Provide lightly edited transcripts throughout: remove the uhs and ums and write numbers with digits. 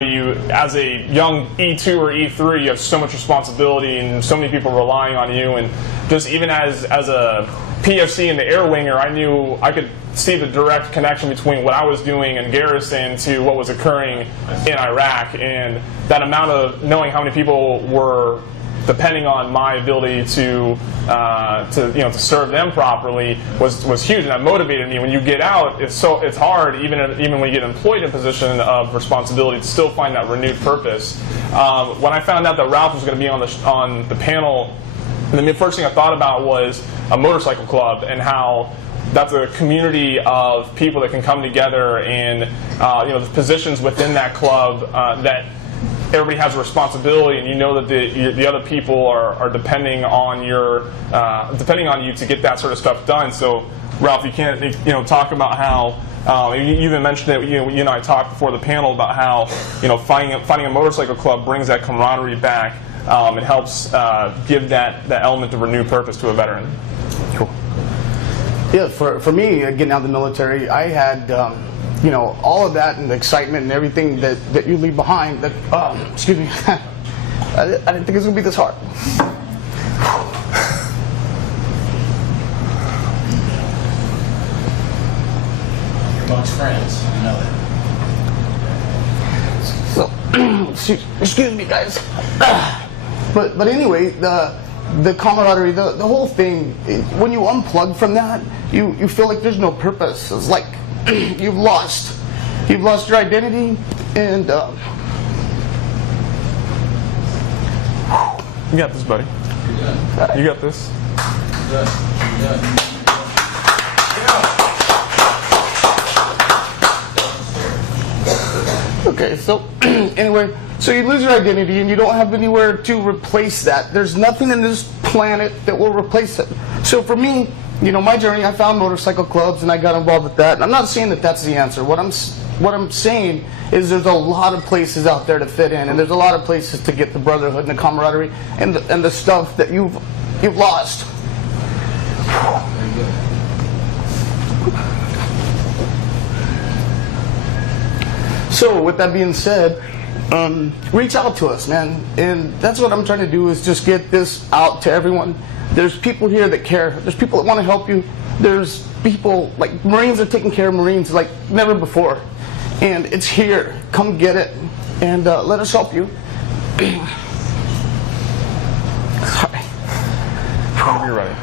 You, as a young E2 or E3, you have so much responsibility and so many people relying on you. And just even as a PFC in the air winger, I knew I could see the direct connection between what I was doing in Garrison to what was occurring in Iraq. And that amount of knowing how many people were depending on my ability to serve them properly was huge, and that motivated me. When you get out, it's hard, even when you get employed in a position of responsibility, to still find that renewed purpose. When I found out that Ralph was going to be on the panel, the first thing I thought about was a motorcycle club and how that's a community of people that can come together, and the positions within that club that everybody has a responsibility, and you know that the other people are depending on you to get that sort of stuff done. So, Ralph, you can't talk about how you even mentioned it. You and I talked before the panel about how finding a motorcycle club brings that camaraderie back and helps give that element of renewed purpose to a veteran. Cool. Yeah, for me, getting out of the military, I had all of that and the excitement and everything that you leave behind. That excuse me, I didn't think it was gonna be this hard. You're amongst friends, you know that. So, excuse me, guys. But anyway, the camaraderie, the whole thing. When you unplug from that, you feel like there's no purpose. It's like you've lost your identity, and you got this, buddy. You got this. Okay, so anyway, so you lose your identity and you don't have anywhere to replace that. There's nothing in this planet that will replace it. So for me, my journey, I found motorcycle clubs and I got involved with that. And I'm not saying that that's the answer. What I'm saying is there's a lot of places out there to fit in, and there's a lot of places to get the brotherhood and the camaraderie and the stuff that you've lost. So with that being said, reach out to us, man. And that's what I'm trying to do, is just get this out to everyone. There's people here that care. There's people that want to help you. There's people, like Marines are taking care of Marines like never before. And it's here. Come get it. And let us help you. Sorry. You're right.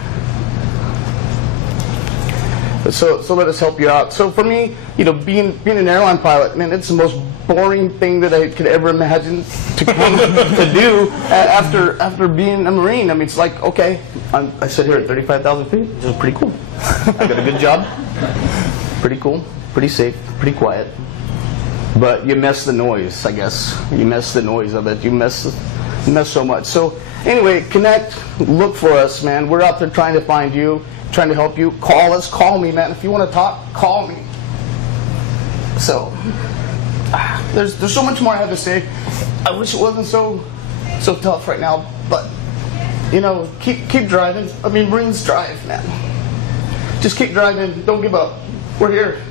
So let us help you out. So for me, being an airline pilot, man, it's the most boring thing that I could ever imagine to come to do after being a Marine. I mean, it's like, okay, I sit here at 35,000 feet, which is pretty cool. I got a good job, pretty cool, pretty safe, pretty quiet. But you miss the noise, I guess. You miss the noise of it. You miss so much. So anyway, connect, look for us, man. We're out there trying to find you, trying to help you. Call us, call me, man. If you want to talk, call me. So there's so much more I have to say. I wish it wasn't so tough right now, but keep driving. I mean, Marines drive, man. Just keep driving. Don't give up. We're here.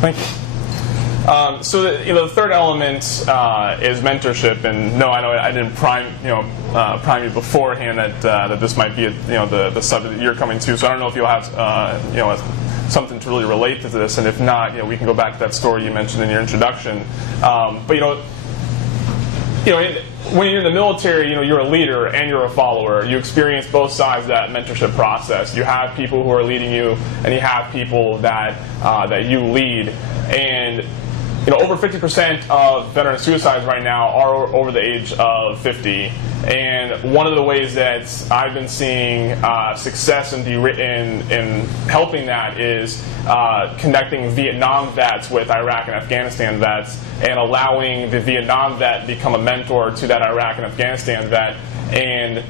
Thank you. So the third element is mentorship, and no, I know I didn't prime you beforehand that this might be the subject that you're coming to. So I don't know if you'll have something to really relate to this, and if not, we can go back to that story you mentioned in your introduction. But when you're in the military, you're a leader and you're a follower. You experience both sides of that mentorship process. You have people who are leading you, and you have people that you lead. And over 50% of veteran suicides right now are over the age of 50. And one of the ways that I've been seeing success in helping that is connecting Vietnam vets with Iraq and Afghanistan vets, and allowing the Vietnam vet become a mentor to that Iraq and Afghanistan vet, and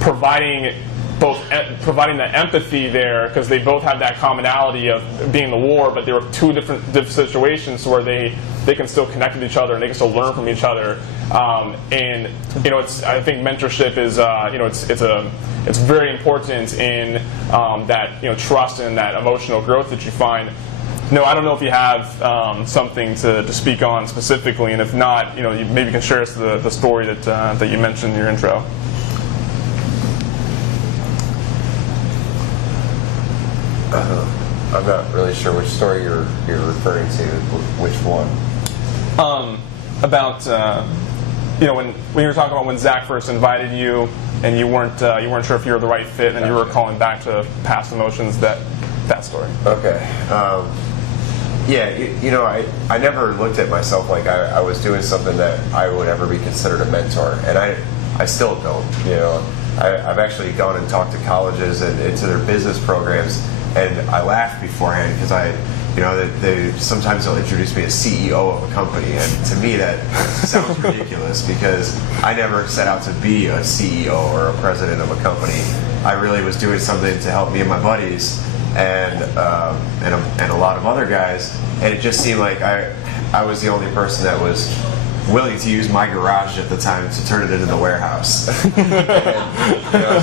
providing the empathy there, because they both have that commonality of being in the war, but they were two different situations where they can still connect with each other and they can still learn from each other. And I think mentorship is it's very important in that trust and that emotional growth that you find. no, I don't know if you have something to speak on specifically, and if not, you maybe can share us the story that you mentioned in your intro. I'm not really sure which story you're referring to. Which one? About when you were talking about when Zach first invited you, and you weren't sure if you were the right fit, and you were calling back to past emotions. That story. Okay. Yeah, I never looked at myself like I was doing something that I would ever be considered a mentor, and I still don't. I've actually gone and talked to colleges and into their business programs, and I laugh beforehand because they sometimes they'll introduce me as CEO of a company, and to me that sounds ridiculous because I never set out to be a CEO or a president of a company. I really was doing something to help me and my buddies and a lot of other guys, and it just seemed like I was the only person that was willing to use my garage at the time to turn it into the warehouse.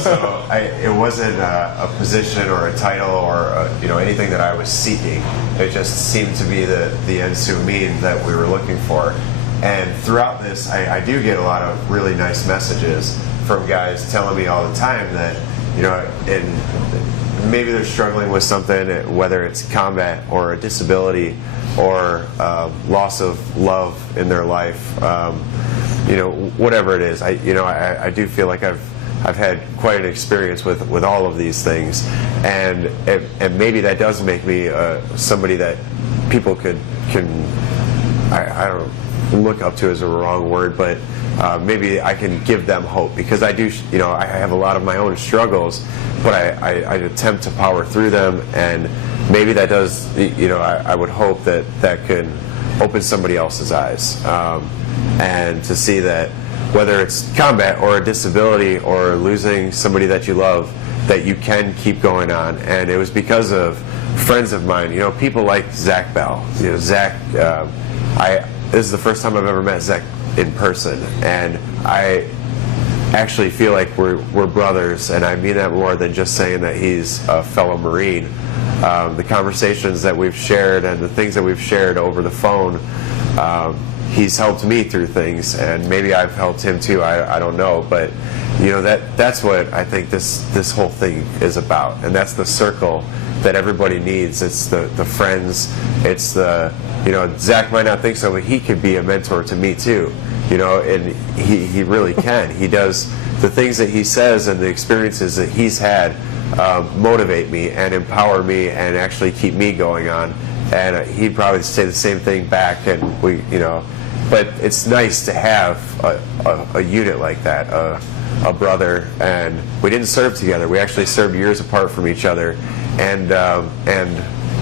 So it wasn't a position or a title or anything that I was seeking. It just seemed to be the end mean that we were looking for. And throughout this, I do get a lot of really nice messages from guys telling me all the time that and maybe they're struggling with something, whether it's combat or a disability or loss of love in their life, whatever it is. I do feel like I've had quite an experience with all of these things, and maybe that does make me somebody that people can I don't look up to is a wrong word, but maybe I can give them hope because I do. I have a lot of my own struggles, but I attempt to power through them, and maybe that does. I would hope that could open somebody else's eyes, and to see that whether it's combat or a disability or losing somebody that you love, that you can keep going on. And it was because of friends of mine, people like Zach Bell. Zach. This is the first time I've ever met Zach in person, and I actually feel like we're brothers, and I mean that more than just saying that he's a fellow Marine. The conversations that we've shared and the things that we've shared over the phone, he's helped me through things, and maybe I've helped him too. I don't know, but that's what I think this whole thing is about, and that's the circle that everybody needs. It's the friends. It's the Zach might not think so, but he could be a mentor to me too. And he really can. He does the things that he says and the experiences that he's had motivate me and empower me and actually keep me going on. And he'd probably say the same thing back. And but it's nice to have a unit like that, a brother. And we didn't serve together. We actually served years apart from each other, and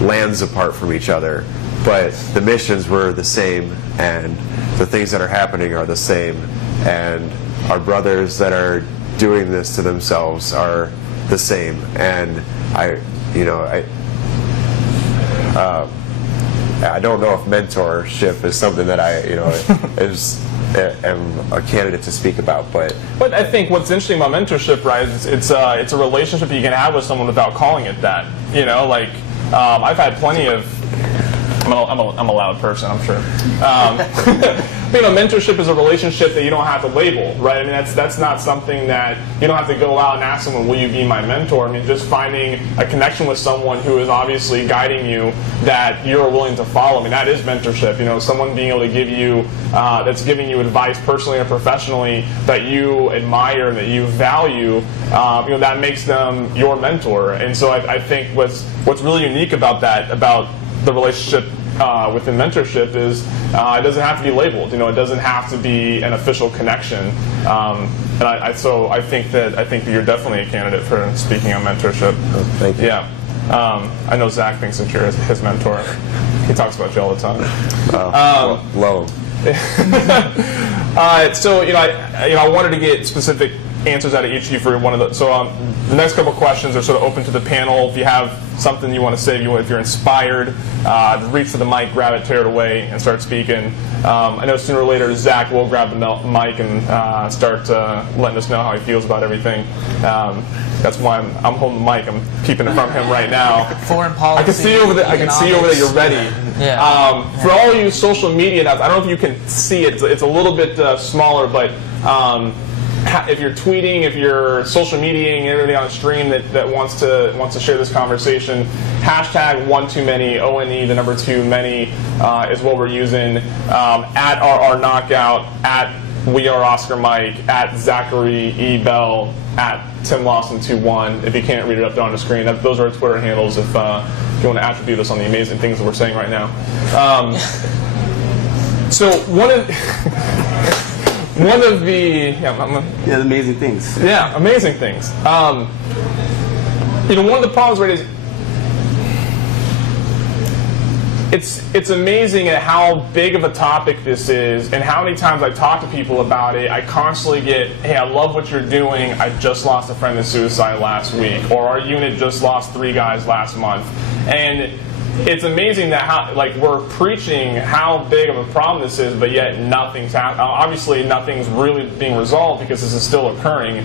lands apart from each other. But the missions were the same, and the things that are happening are the same, and our brothers that are doing this to themselves are the same. And I don't know if mentorship is something that I am a candidate to speak about, but I think what's interesting about mentorship, right, is it's a relationship you can have with someone without calling it that. I've had plenty of. I'm a loud person, I'm sure. Mentorship is a relationship that you don't have to label, right? I mean, that's not something that you don't have to go out and ask someone, will you be my mentor? I mean, just finding a connection with someone who is obviously guiding you that you're willing to follow. I mean, that is mentorship. Someone being able to give you, that's giving you advice personally or professionally that you admire, that you value, that makes them your mentor. And so I think what's really unique about that, about the relationship within mentorship is it doesn't have to be labeled. It doesn't have to be an official connection. And I think that you're definitely a candidate for speaking on mentorship. Oh, thank you. Yeah. I know Zach thinks that you're his mentor. He talks about you all the time. Low. So I wanted to get specific answers out of each of you for one of the. So the next couple questions are sort of open to the panel. If you have something you want to say, if you're inspired, reach for the mic, grab it, tear it away, and start speaking. I know sooner or later Zach will grab the mic and start letting us know how he feels about everything. That's why I'm holding the mic. I'm keeping it from him right now. Foreign policy. I can see over there. I can see over there. You're ready. Yeah. For all you social media nuts, I don't know if you can see it. It's a little bit smaller, but if you're tweeting, if you're social mediating everything on the stream that wants to share this conversation, hashtag #OneTooMany, ONE, the number 2 many is what we're using. At RR Knockout, at We Are Oscar Mike, at Zachary E. Bell, at Tim Lawson 21. If you can't read it up there on the screen, those are our Twitter handles if you want to attribute us on the amazing things that we're saying right now. So one of the Yeah, amazing things. yeah, amazing things. One of the problems right is it's amazing at how big of a topic this is, and how many times I talk to people about it. I constantly get, "Hey, I love what you're doing. I just lost a friend to suicide last week," or "Our unit just lost 3 guys last month," and it's amazing that we're preaching how big of a problem this is, but yet nothing's happening. Obviously, nothing's really being resolved because this is still occurring.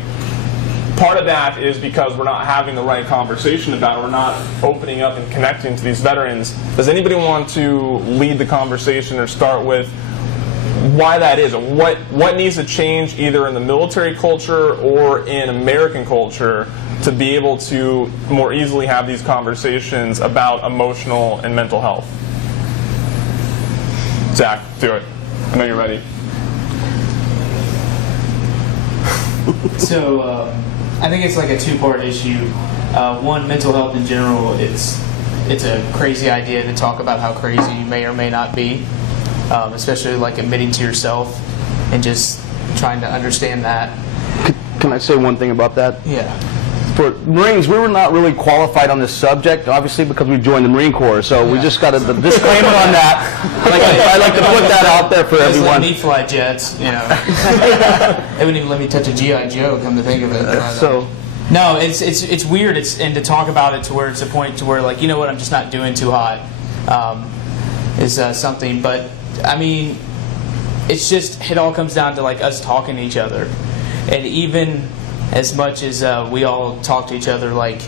Part of that is because we're not having the right conversation about it. We're not opening up and connecting to these veterans. Does anybody want to lead the conversation or start with why that is? What needs to change either in the military culture or in American culture to be able to more easily have these conversations about emotional and mental health? Zach, do it. I know you're ready. So I think it's like a 2-part issue. One, mental health in general, it's a crazy idea to talk about how crazy you may or may not be, especially like admitting to yourself and just trying to understand that. Can I say one thing about that? Yeah. For Marines, we were not really qualified on this subject, obviously, because we joined the Marine Corps. So we just got a disclaimer on that. I like to put that out there for Just let everyone. me fly jets, you know. They wouldn't even let me touch a G.I. Joe, come to think of it. So No, it's weird. And to talk about it to where it's a point to where, like, you know what, I'm just not doing too hot is something. But I mean, it all comes down to like us talking to each other, and even as much as we all talk to each other, like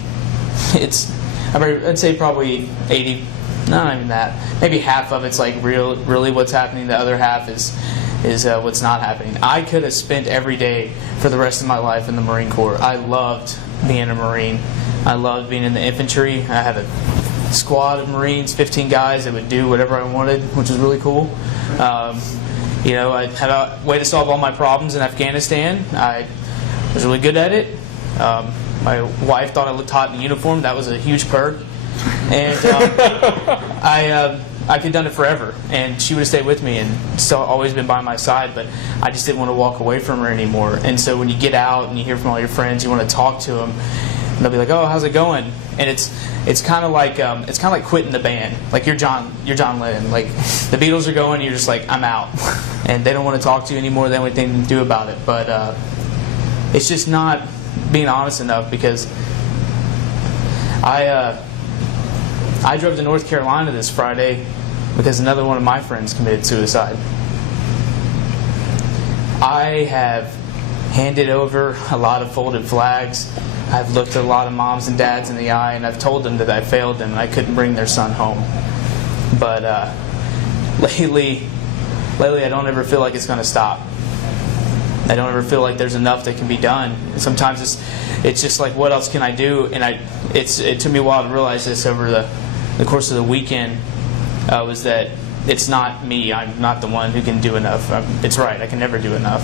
I'd say probably 80, not even that, maybe half of it's like really what's happening. The other half is what's not happening. I could have spent every day for the rest of my life in the Marine Corps. I loved being a Marine. I loved being in the infantry. I had a squad of Marines, 15 guys that would do whatever I wanted, which was really cool. I had a way to solve all my problems in Afghanistan. I was really good at it. My wife thought I looked hot in uniform. That was a huge perk. And I could have done it forever, and she would have stayed with me and still always been by my side, but I just didn't want to walk away from her anymore. And so when you get out and you hear from all your friends, you want to talk to them, and they'll be like, "Oh, how's it going?" And it's kind of like quitting the band. Like you're John Lennon. Like the Beatles are going, and you're just like, "I'm out," and they don't want to talk to you anymore. They don't have anything to do about it. But it's just not being honest enough, because I drove to North Carolina this Friday because another one of my friends committed suicide. I have handed over a lot of folded flags. I've looked at a lot of moms and dads in the eye, and I've told them that I failed them and I couldn't bring their son home. But lately I don't ever feel like it's going to stop. I don't ever feel like there's enough that can be done. And sometimes it's just like, what else can I do? And it took me a while to realize this over the course of the weekend, was that it's not me. I'm not the one who can do enough. It's right. I can never do enough.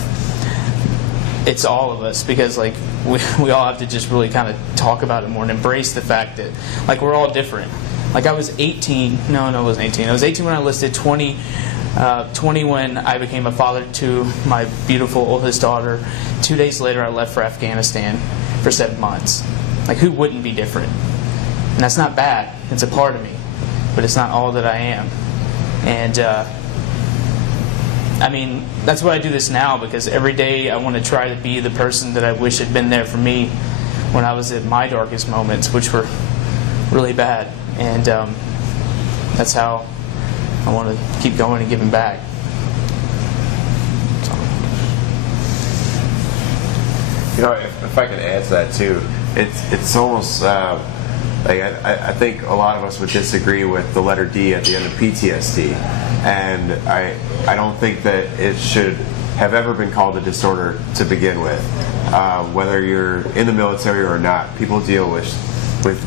It's all of us, because like we all have to just really kind of talk about it more and embrace the fact that like we're all different. Like I was 18. No, I wasn't 18. I was 18 when I enlisted. 20 when I became a father to my beautiful oldest daughter. 2 days later, I left for Afghanistan for 7 months. Like, who wouldn't be different? And that's not bad. It's a part of me, but it's not all that I am. And I mean, that's why I do this now, because every day I want to try to be the person that I wish had been there for me when I was at my darkest moments, which were really bad. And that's how I want to keep going and giving back. So. You know, if I can add to that too, it's almost like I think a lot of us would disagree with the letter D at the end of PTSD, and I don't think that it should have ever been called a disorder to begin with. Whether you're in the military or not, people deal with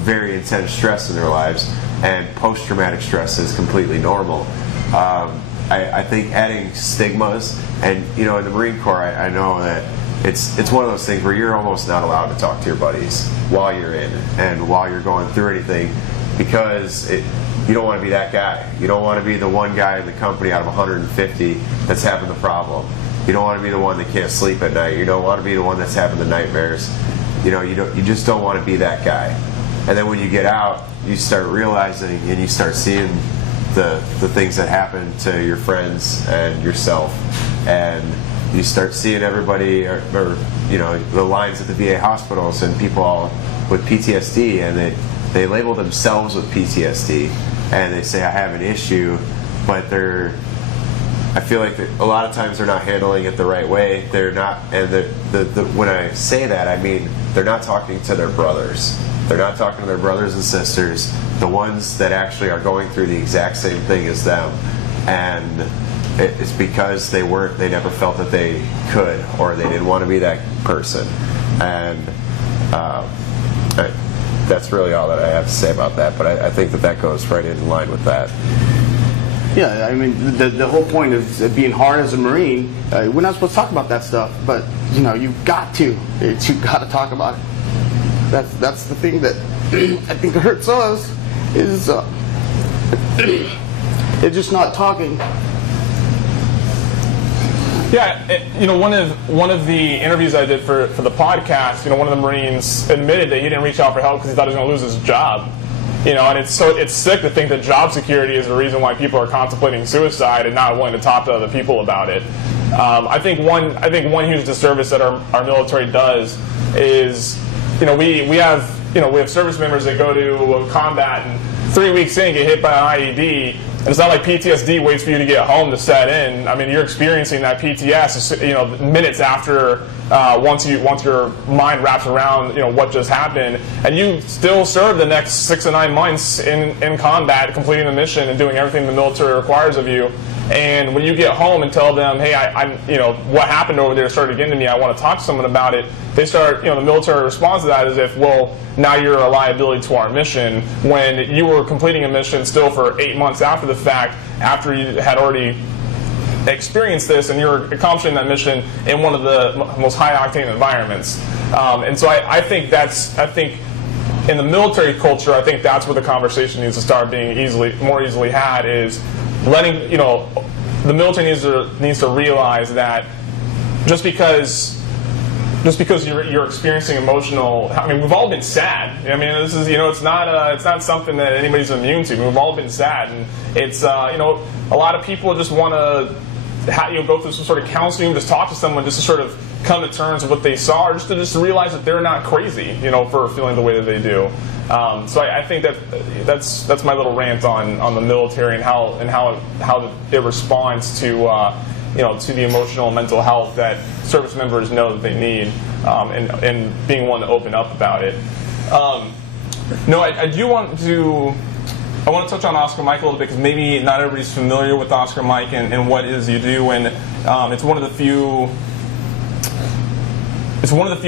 very intense stress in their lives, and post-traumatic stress is completely normal. I think adding stigmas, and you know, in the Marine Corps, I know that it's one of those things where you're almost not allowed to talk to your buddies while you're in and while you're going through anything, because you don't want to be that guy. You don't want to be the one guy in the company out of 150 that's having the problem. You don't want to be the one that can't sleep at night. You don't want to be the one that's having the nightmares. You know, you just don't want to be that guy. And then when you get out, you start realizing and you start seeing the things that happen to your friends and yourself, and you start seeing everybody, or you know, the lines at the VA hospitals and people all with PTSD, and they label themselves with PTSD, and they say I have an issue, but I feel like a lot of times they're not handling it the right way. They're not, and when I say that, I mean they're not talking to their brothers. They're not talking to their brothers and sisters, the ones that actually are going through the exact same thing as them, and it's because they never felt that they could, or they didn't want to be that person, and that's really all that I have to say about that. But I think that goes right in line with that. Yeah, I mean, the whole point of being hard as a Marine, we're not supposed to talk about that stuff, but you know, you've got to talk about it. That's the thing that I think hurts us is it's just not talking. Yeah, you know, one of the interviews I did for the podcast, you know, one of the Marines admitted that he didn't reach out for help because he thought he was going to lose his job. You know, and it's sick to think that job security is the reason why people are contemplating suicide and not willing to talk to other people about it. I think one huge disservice that our military does is, you know, we have service members that go to combat and 3 weeks in get hit by an IED. And it's not like PTSD waits for you to get home to set in. I mean, you're experiencing that PTS, you know, minutes after, once your mind wraps around, you know, what just happened, and you still serve the next 6 to 9 months in combat, completing the mission and doing everything the military requires of you. And when you get home and tell them, hey, I'm, you know, what happened over there started getting to me, I want to talk to someone about it, they start, you know, the military responds to that as if, well, now you're a liability to our mission, when you were completing a mission still for 8 months after the fact, after you had already experienced this, and you're accomplishing that mission in one of the most high-octane environments. And so I think in the military culture, I think that's where the conversation needs to start being more easily had, is letting, you know, the military needs to realize that just because you're experiencing emotional, I mean, we've all been sad. I mean, this is, you know, it's not something that anybody's immune to. We've all been sad, and it's you know, a lot of people just want to go through some sort of counseling, just talk to someone, just to sort of come to terms with what they saw, or just to realize that they're not crazy, you know, for feeling the way that they do. So I think that's my little rant on the military and how it responds to you know, to the emotional and mental health that service members know that they need, and being willing to open up about it. No, I want to touch on Oscar Mike a little bit, because maybe not everybody's familiar with Oscar Mike and what it is you do, and it's one of the few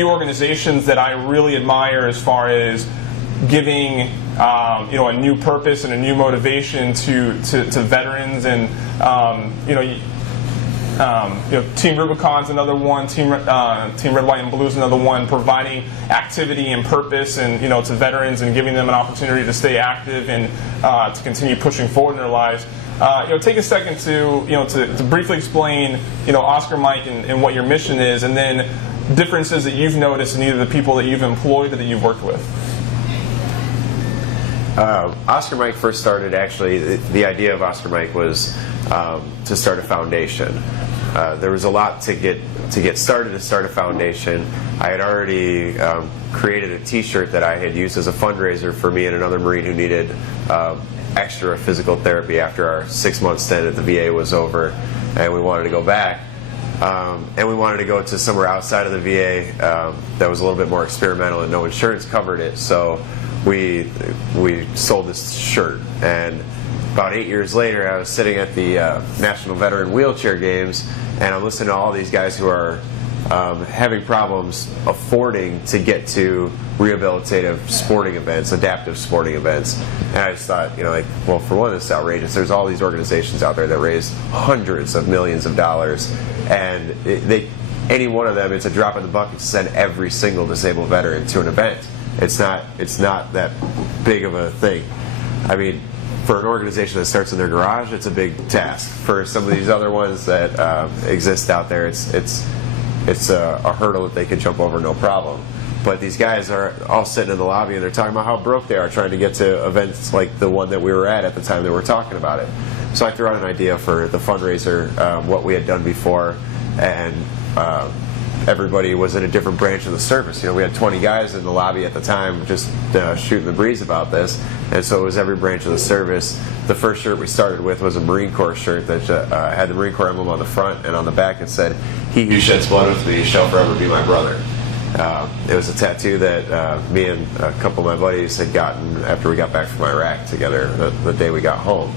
organizations that I really admire as far as giving you know, a new purpose and a new motivation to veterans, and you know, Team Rubicon's another one, Team Red, White, and Blue is another one, providing activity and purpose, and you know, to veterans, and giving them an opportunity to stay active and to continue pushing forward in their lives. You know, take a second to briefly explain, you know, Oscar Mike and what your mission is, and then differences that you've noticed in either the people that you've employed or that you've worked with. Oscar Mike first started, actually, the idea of Oscar Mike was to start a foundation. There was a lot to get started to start a foundation. I had already created a t-shirt that I had used as a fundraiser for me and another Marine who needed extra physical therapy after our 6-month stint at the VA was over, and we wanted to go back. And we wanted to go to somewhere outside of the VA that was a little bit more experimental, and no insurance covered it. So we sold this shirt. And about 8 years later, I was sitting at the National Veteran Wheelchair Games, and I'm listening to all these guys who are having problems affording to get to rehabilitative sporting events, adaptive sporting events. And I just thought, well, for one, this is outrageous. There's all these organizations out there that raise hundreds of millions of dollars, and any one of them, it's a drop in the bucket to send every single disabled veteran to an event. It's not that big of a thing. I mean, for an organization that starts in their garage, it's a big task. For some of these other ones that exist out there, it's a hurdle that they can jump over no problem. But these guys are all sitting in the lobby and they're talking about how broke they are trying to get to events like the one that we were at the time they were talking about it. So I threw out an idea for the fundraiser, what we had done before, and everybody was in a different branch of the service. We had 20 guys in the lobby at the time just shooting the breeze about this, and so it was every branch of the service. The first shirt we started with was a Marine Corps shirt that had the Marine Corps emblem on the front, and on the back it said, "He who sheds blood with me shall forever be my brother." It was a tattoo that me and a couple of my buddies had gotten after we got back from Iraq together the day we got home.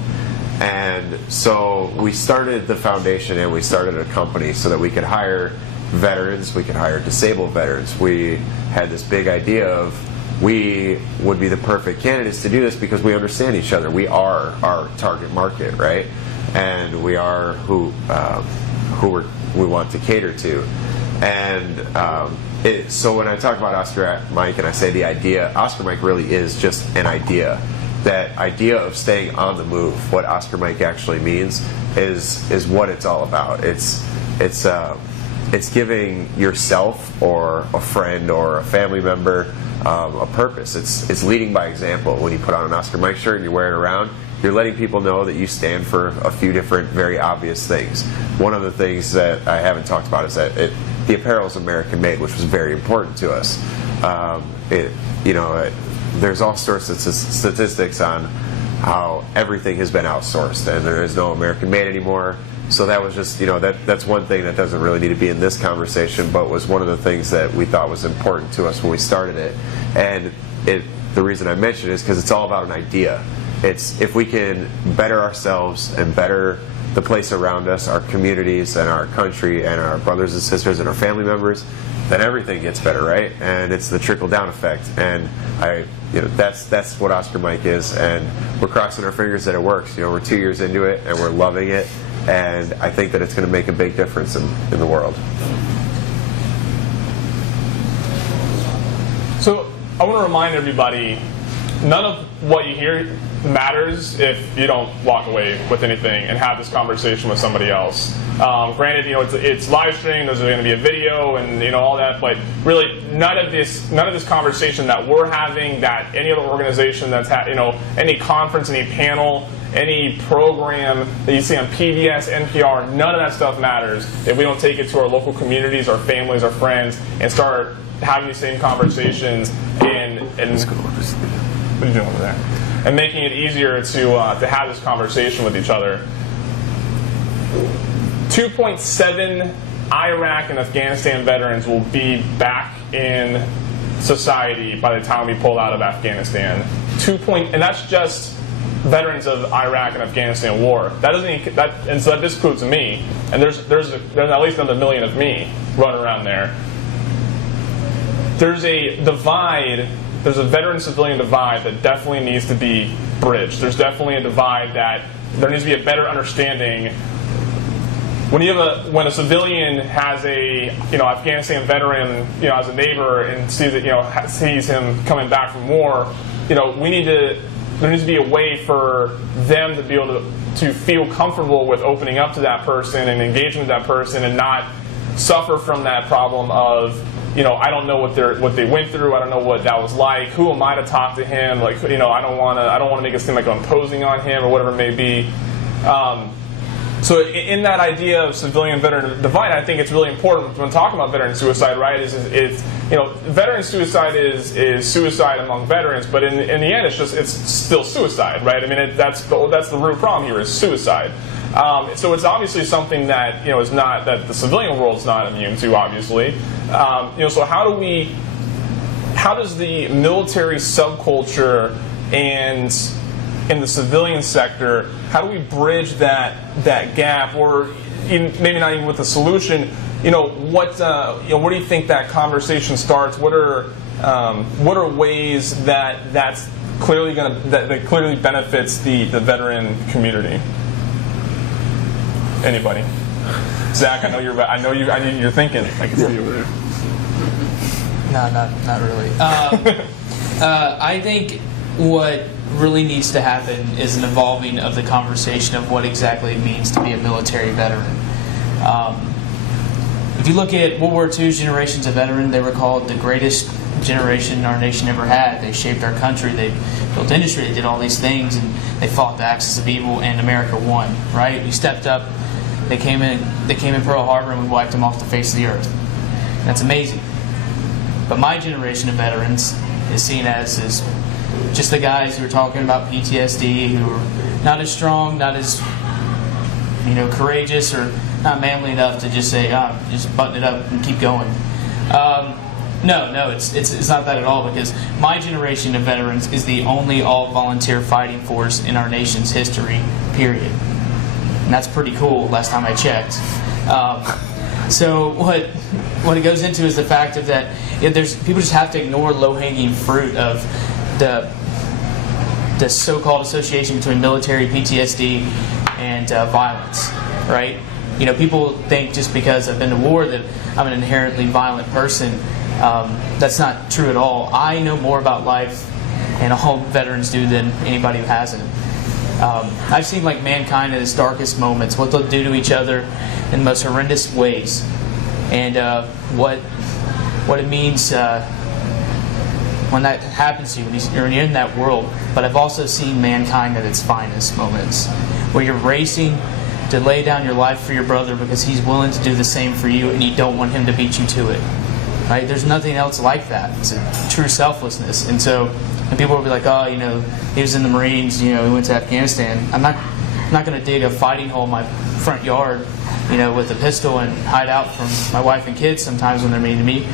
And so we started the foundation and we started a company so that we could hire veterans, we could hire disabled veterans. We had this big idea of we would be the perfect candidates to do this because we understand each other. We are our target market, right? And we are who we want to cater to. And so when I talk about Oscar Mike and I say the idea, Oscar Mike really is just an idea. That idea of staying on the move, what Oscar Mike actually means, is what it's all about. It's giving yourself or a friend or a family member a purpose. It's leading by example. When you put on an Oscar Mike shirt and you wear it around, you're letting people know that you stand for a few different very obvious things. One of the things that I haven't talked about is that the apparel is American made, which was very important to us. There's all sorts of statistics on how everything has been outsourced and there is no American made anymore. So that was just, that's one thing that doesn't really need to be in this conversation, but was one of the things that we thought was important to us when we started it. And the reason I mention it is because it's all about an idea. It's if we can better ourselves and better the place around us, our communities and our country and our brothers and sisters and our family members, then everything gets better, right? And it's the trickle-down effect. And that's what Oscar Mike is, and we're crossing our fingers that it works. We're 2 years into it, and we're loving it, and I think that it's going to make a big difference in the world. So I want to remind everybody, none of what you hear matters if you don't walk away with anything and have this conversation with somebody else. Granted, it's live streamed. There's going to be a video and all that, but really none of this conversation that we're having, that any other organization that's any conference, any panel, any program that you see on PBS, NPR, none of that stuff matters if we don't take it to our local communities, our families, our friends, and start having these same conversations and what are you doing over there? And making it easier to have this conversation with each other. 2.7 Iraq and Afghanistan veterans will be back in society by the time we pull out of Afghanistan. And that's just veterans of Iraq and Afghanistan war. That doesn't and so that disproves me. And there's at least another million of me running around there. There's a divide. There's a veteran-civilian divide that definitely needs to be bridged. There's definitely a divide that there needs to be a better understanding. When a civilian has a Afghanistan veteran as a neighbor and sees him coming back from war, there needs to be a way for them to be able to feel comfortable with opening up to that person and engaging with that person and not suffer from that problem of I don't know what they went through. I don't know what that was like. Who am I to talk to him? Like, I don't want to make it seem like I'm imposing on him or whatever it may be. So in that idea of civilian-veteran divide, I think it's really important when talking about veteran suicide, right? Is veteran suicide is suicide among veterans, but in the end, it's still suicide, right? I mean, that's the root problem here is suicide. So it's obviously something that is not that the civilian world's not immune to, obviously. So how does the military subculture and in the civilian sector, how do we bridge that gap, or maybe not even with a solution? What do you think that conversation starts? What are ways that's clearly that clearly benefits the veteran community? Anybody? Zach, I know you're thinking. I can see you over there. No, not really. I think what really needs to happen is an evolving of the conversation of what exactly it means to be a military veteran. If you look at World War II's generations of veterans, they were called the greatest generation our nation ever had. They shaped our country, they built industry, they did all these things, and they fought the axis of evil, and America won, right? We stepped up, they came in Pearl Harbor, and we wiped them off the face of the earth. That's amazing. But my generation of veterans is seen as just the guys who are talking about PTSD, who are not as strong, not as courageous, or not manly enough to just say, just button it up and keep going. No, it's not that at all, because my generation of veterans is the only all-volunteer fighting force in our nation's history, period. And that's pretty cool, last time I checked. So what it goes into is the fact of that people just have to ignore low-hanging fruit of the so-called association between military PTSD and violence, right? People think just because I've been to war that I'm an inherently violent person. That's not true at all. I know more about life, and all veterans do, than anybody who hasn't. I've seen mankind at its darkest moments, what they'll do to each other in the most horrendous ways, and what it means when that happens to you, when you're in that world. But I've also seen mankind at its finest moments, where you're racing to lay down your life for your brother because he's willing to do the same for you, and you don't want him to beat you to it. Right? There's nothing else like that. It's a true selflessness. And so, and people will be like, oh, he was in the Marines, he went to Afghanistan. I'm not going to dig a fighting hole in my front yard, with a pistol and hide out from my wife and kids sometimes when they're mean to me.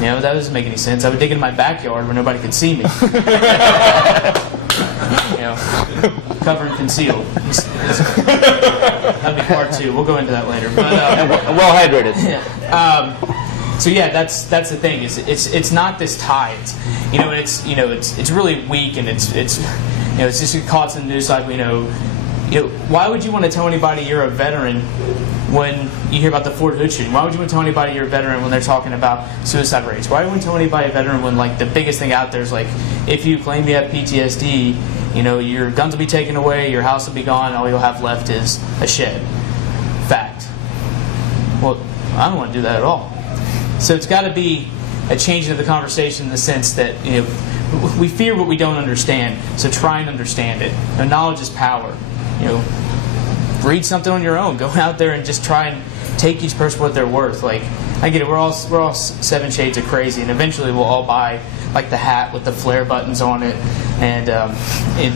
That doesn't make any sense. I would dig in my backyard where nobody could see me. Cover and conceal. That'd be part 2. We'll go into that later. But well hydrated. Yeah. So yeah, that's the thing. It's not this tie. It's really weak, and it's just caught in the news like why would you want to tell anybody you're a veteran when you hear about the Fort Hood shooting? Why would you want to tell anybody you're a veteran when they're talking about suicide rates? Why would you tell anybody a veteran when the biggest thing out there is if you claim you have PTSD, your guns will be taken away, your house will be gone, all you'll have left is a shed. Fact. Well, I don't want to do that at all. So it's got to be a change of the conversation in the sense that we fear what we don't understand, so try and understand it. Knowledge is power. Read something on your own. Go out there and just try and take each person what they're worth. I get it. We're all 7 shades of crazy, and eventually we'll all buy the hat with the flare buttons on it, and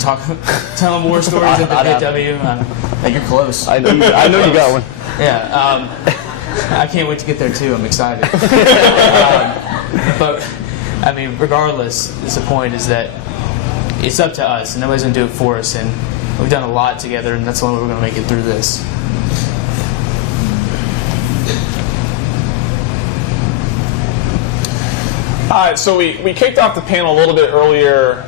tell them war stories at the PW. You're close. I know you got one. Yeah. I can't wait to get there too. I'm excited. But regardless, the point is that it's up to us, and nobody's going to do it for us. And we've done a lot together, and that's the only way we're going to make it through this. All right, so we kicked off the panel a little bit earlier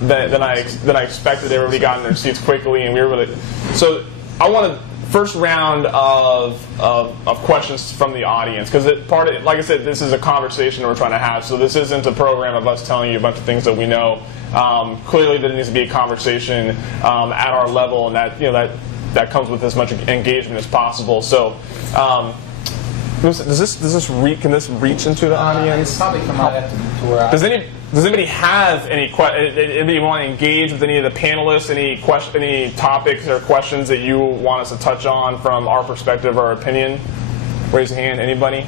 than I expected. Everybody got in their seats quickly, and we were able to. So I want to first round of questions from the audience, because like I said, this is a conversation we're trying to have. So this isn't a program of us telling you a bunch of things that we know. Clearly, there needs to be a conversation at our level, and that comes with as much engagement as possible. So Does this can this reach into the It's audience? probably come out after to where I. Does anybody have anybody want to engage with any of the panelists? Any topics or questions that you want us to touch on from our perspective or opinion? Raise your hand. Anybody?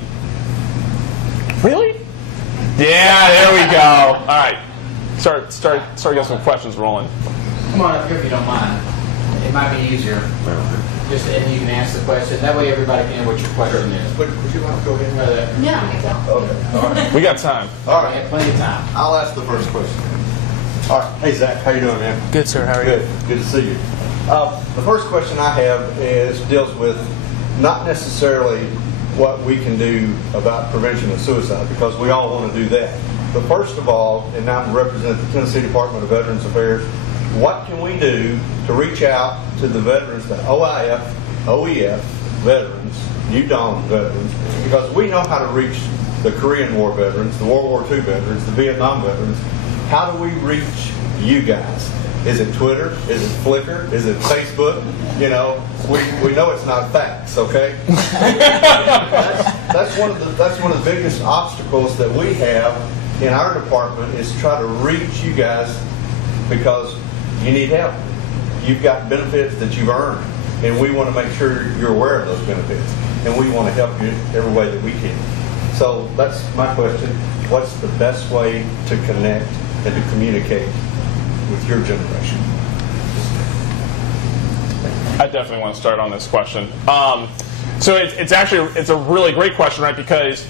Really? Yeah, there we go. All right, start getting some questions rolling. Come on up here if you don't mind. It might be easier. Just and you can ask the question. That way everybody can know what your question is. Would you want to go ahead and No, I don't. Okay. All right. We got time. All We right. have plenty of time. I'll ask the first question. All right. Hey, Zach. How you doing, man? Good, sir. How are you? Good. Good to see you. The first question I have deals with not necessarily what we can do about prevention of suicide, because we all want to do that. But first of all, and I represent the Tennessee Department of Veterans Affairs, what can we do to reach out to the veterans, the OIF, OEF veterans, UDOM veterans, because we know how to reach the Korean War veterans, the World War II veterans, the Vietnam veterans. How do we reach you guys? Is it Twitter? Is it Flickr? Is it Facebook? You know, we know it's not facts, okay? that's one of the biggest obstacles that we have in our department, is to try to reach you guys, because you need help. You've got benefits that you've earned, and we want to make sure you're aware of those benefits, and we want to help you every way that we can. So that's my question. What's the best way to connect and to communicate with your generation? I definitely want to start on this question. So it's a really great question, right? Because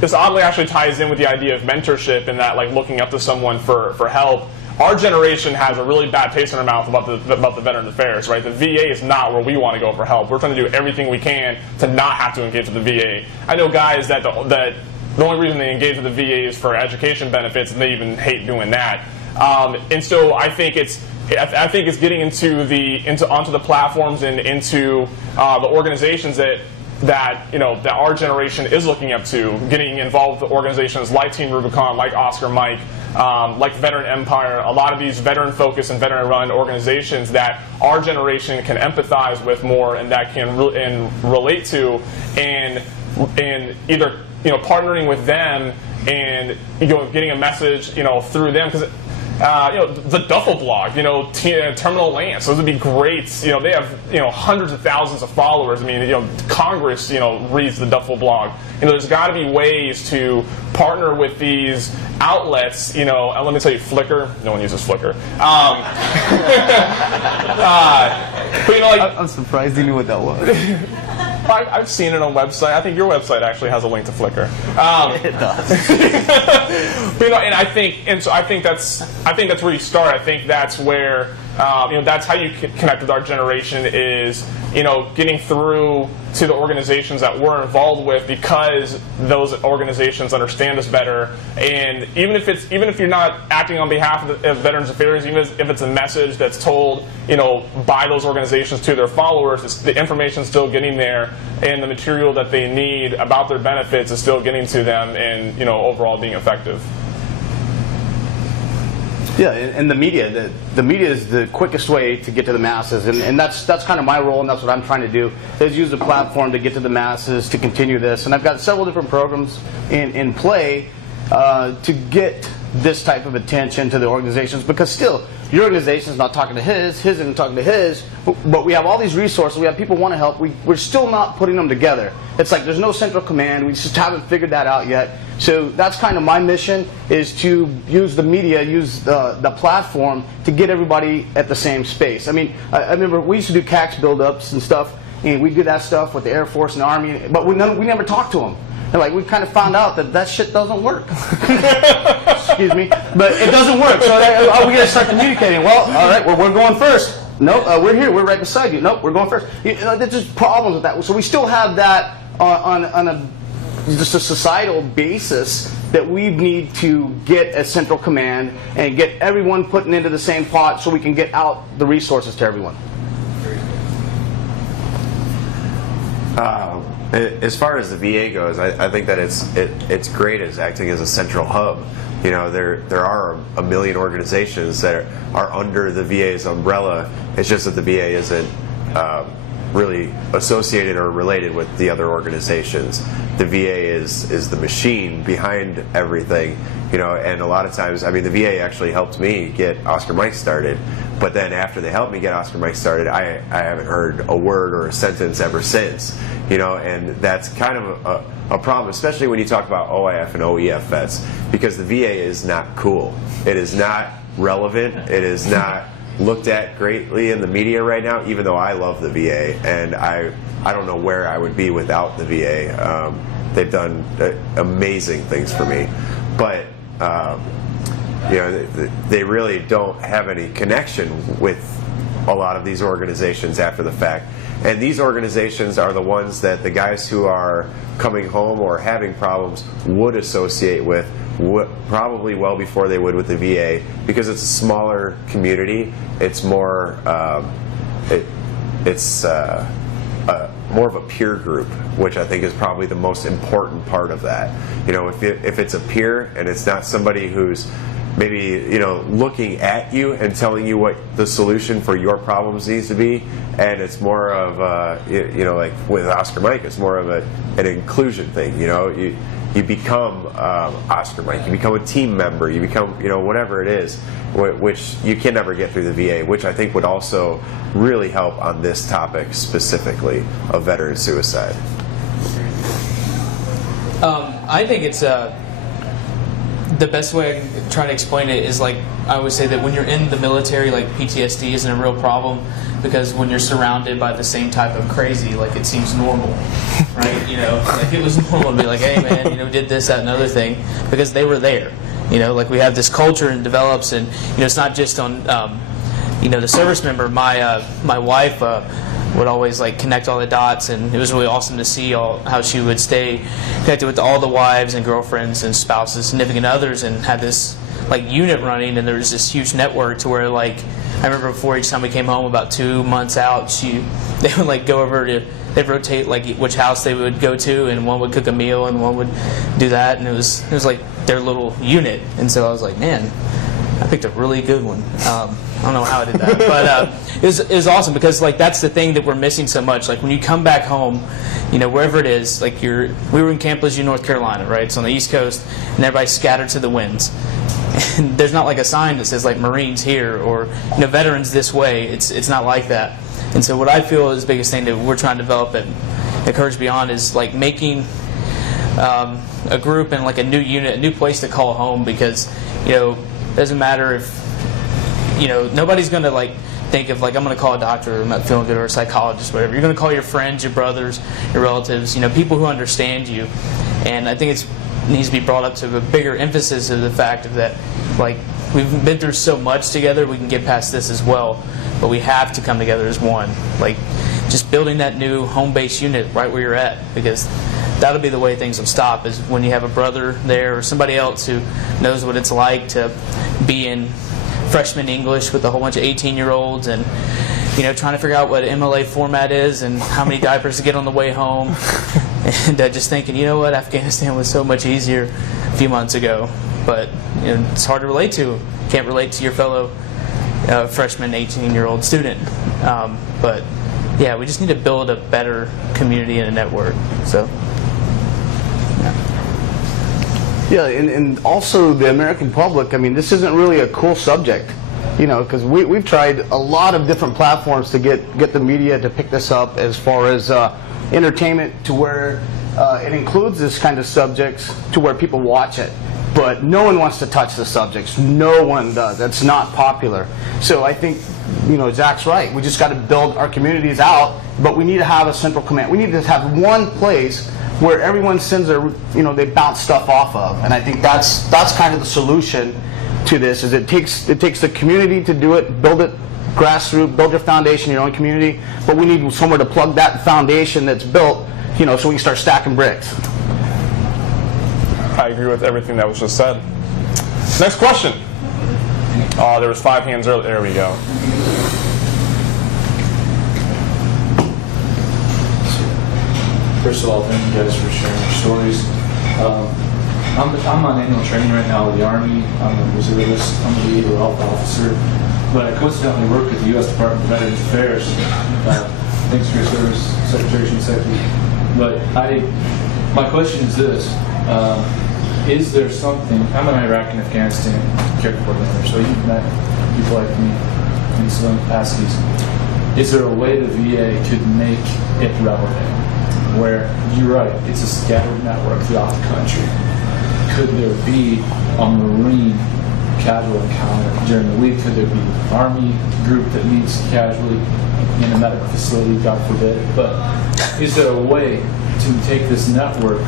this oddly actually ties in with the idea of mentorship, and that, like, looking up to someone for help. Our generation has a really bad taste in our mouth about the Veterans Affairs, right? The VA is not where we want to go for help. We're trying to do everything we can to not have to engage with the VA. I know guys that the only reason they engage with the VA is for education benefits, and they even hate doing that. And so I think it's getting onto the platforms and into the organizations that our generation is looking up to, getting involved with organizations like Team Rubicon, like Oscar Mike, like Veteran Empire, a lot of these veteran-focused and veteran-run organizations that our generation can empathize with more, and that can relate to, and either partnering with them and getting a message through them, because the Duffel blog, Terminal Lance, those would be great. They have hundreds of thousands of followers. I mean, Congress reads the Duffel blog. There's got to be ways to partner with these outlets. Let me tell you, Flickr. No one uses Flickr. But I'm surprised you knew what that was. I've seen it on website. I think your website actually has a link to Flickr. It does. But, and I think that's where you start. I think that's where that's how you connect with our generation, is getting through to the organizations that we're involved with, because those organizations understand us better. And even if you're not acting on behalf of Veterans Affairs, even if it's a message that's told by those organizations to their followers, the information's still getting there, and the material that they need about their benefits is still getting to them, and overall being effective. Yeah, and the media. The media is the quickest way to get to the masses, and that's kind of my role, and that's what I'm trying to do, is use the platform to get to the masses, to continue this. And I've got several different programs in play to get this type of attention to the organizations, because still, your organization is not talking to his isn't talking to his, but we have all these resources, we have people who want to help, we're still not putting them together. It's like there's no central command, we just haven't figured that out yet. So that's kind of my mission, is to use the media, use the platform to get everybody at the same space. I mean, I remember we used to do CAX build-ups and stuff, and we did that stuff with the Air Force and the Army, but we never talked to them. And like, we kind of found out that shit doesn't work. Excuse me, but it doesn't work. So we got to start communicating. Well, all right, we're going first. Nope, we're here. We're right beside you. Nope, we're going first. There's just problems with that. So we still have that on just a societal basis, that we need to get a central command and get everyone putting into the same pot, so we can get out the resources to everyone. As far as the VA goes, I think that it's great as acting as a central hub. There are a million organizations that are under the VA's umbrella. It's just that the VA isn't really associated or related with the other organizations. The VA is the machine behind everything, you know, and a lot of times, I mean, the VA actually helped me get Oscar Mike started, but then after they helped me get Oscar Mike started, I haven't heard a word or a sentence ever since, you know, and that's kind of a problem, especially when you talk about OIF and OEF vets, because the VA is not cool. It is not relevant. It is not looked at greatly in the media right now, even though I love the VA, and I don't know where I would be without the VA. They've done amazing things for me, but you know, they really don't have any connection with a lot of these organizations after the fact. And these organizations are the ones that the guys who are coming home or having problems would associate with, probably well before they would with the VA, because it's a smaller community. It's more, more of a peer group, which I think is probably the most important part of that. You know, if it's a peer and it's not somebody who's maybe, you know, looking at you and telling you what the solution for your problems needs to be, and it's more of you know, like with Oscar Mike, it's more of an inclusion thing. You know, you become Oscar Mike, you become a team member, you become, you know, whatever it is, which you can never get through the VA, which I think would also really help on this topic specifically of veteran suicide. I think it's the best way I can try to explain it is, like, I always say that when you're in the military, like, PTSD isn't a real problem, because when you're surrounded by the same type of crazy, like, it seems normal, right? You know, like, it was normal to be like, hey man, you know, did this, that, and other thing, because they were there. You know, like, we have this culture and develops, and, you know, it's not just on, you know, the service member. My wife would always, like, connect all the dots, and it was really awesome to see how she would stay connected with all the wives and girlfriends and spouses, significant others, and had this, like, unit running, and there was this huge network to where, like, I remember before, each time we came home about 2 months out, they would, like, go over to, they'd rotate, like, which house they would go to, and one would cook a meal and one would do that, and it was like their little unit. And so I was like, man, I picked a really good one. I don't know how I did that, but it was awesome, because, like, that's the thing that we're missing so much. Like, when you come back home, you know, wherever it is, like, we were in Camp Lejeune, North Carolina, right? It's on the East Coast, and everybody's scattered to the winds. And there's not, like, a sign that says, like, Marines here, or, you know, veterans this way. It's not like that. And so what I feel is the biggest thing that we're trying to develop at Courage Beyond is, like, making a group and, like, a new unit, a new place to call home, because, you know, it doesn't matter if, you know, nobody's going to, like, think of, like, I'm going to call a doctor, I'm not feeling good, or a psychologist, whatever. You're going to call your friends, your brothers, your relatives, you know, people who understand you. And I think it needs to be brought up to a bigger emphasis of the fact of that, like, we've been through so much together, we can get past this as well, but we have to come together as one. Like, just building that new home-based unit right where you're at, because that'll be the way things will stop, is when you have a brother there or somebody else who knows what it's like to be in freshman English with a whole bunch of 18-year-olds, and, you know, trying to figure out what MLA format is and how many diapers to get on the way home, and just thinking, you know what, Afghanistan was so much easier a few months ago, but, you know, it's hard to relate to. Can't relate to your fellow freshman 18-year-old student. But yeah, we just need to build a better community and a network. So. Yeah, and also the American public, I mean, this isn't really a cool subject, you know, because we've tried a lot of different platforms to get the media to pick this up as far as entertainment, to where it includes this kind of subjects to where people watch it. But no one wants to touch the subjects. No one does. It's not popular. So I think, you know, Zach's right. We just got to build our communities out, but we need to have a central command. We need to have one place where everyone sends their, you know, they bounce stuff off of. And I think that's kind of the solution to this. Is it takes the community to do it, build it grassroots, build your foundation in your own community. But we need somewhere to plug that foundation that's built, you know, so we can start stacking bricks. I agree with everything that was just said. Next question. There was 5 hands earlier. There we go. First of all, thank you guys for sharing your stories. I'm on annual training right now with the Army. I'm a reservist. I'm a behavioral health officer. But I coincidentally work at the U.S. Department of Veterans Affairs. thanks for your service, Secretary Shinseki. But my question is this. Is there something, I'm an Iraq and Afghanistan care coordinator, so you've met people like me in some capacities. Is there a way the VA could make it relevant? Where, you're right, it's a scattered network throughout the country. Could there be a Marine casual encounter during the week? Could there be an Army group that meets casually in a medical facility, God forbid? But is there a way to take this network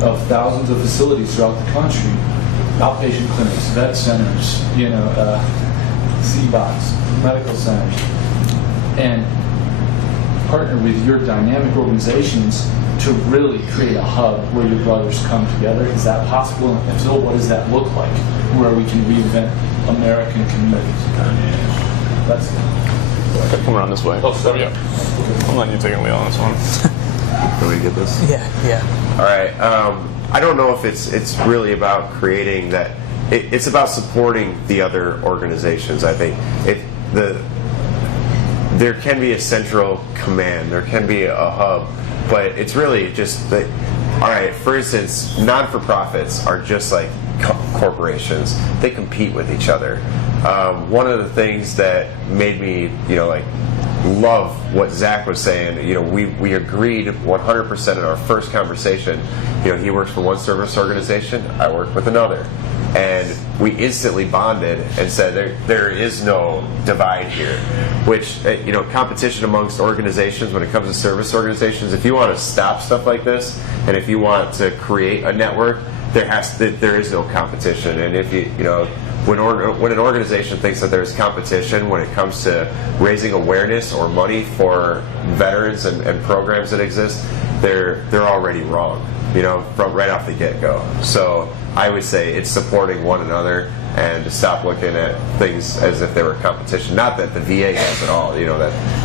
of thousands of facilities throughout the country, outpatient clinics, vet centers, CBOCs, medical centers, and partner with your dynamic organizations to really create a hub where your brothers come together? Is that possible? And if so, what does that look like, where we can reinvent American communities? That's it. Come around this way. Oh, sorry. Yeah. I'm letting you take a lead on this one. Can we get this? Yeah. All right. I don't know if it's really about creating that. It's about supporting the other organizations. I think there can be a central command, there can be a hub, but it's really just that. All right. For instance, non-for-profits are just like corporations. They compete with each other. One of the things that made me, love what Zach was saying. We agreed 100% in our first conversation. He works for one service organization, I work with another, and we instantly bonded and said there is no divide here. Which competition amongst organizations, when it comes to service organizations, if you want to stop stuff like this, and if you want to create a network, there is no competition. And if when an organization thinks that there's competition when it comes to raising awareness or money for veterans and programs that exist, they're already wrong, from right off the get-go. So I would say it's supporting one another and to stop looking at things as if they were competition. Not that the VA has it all,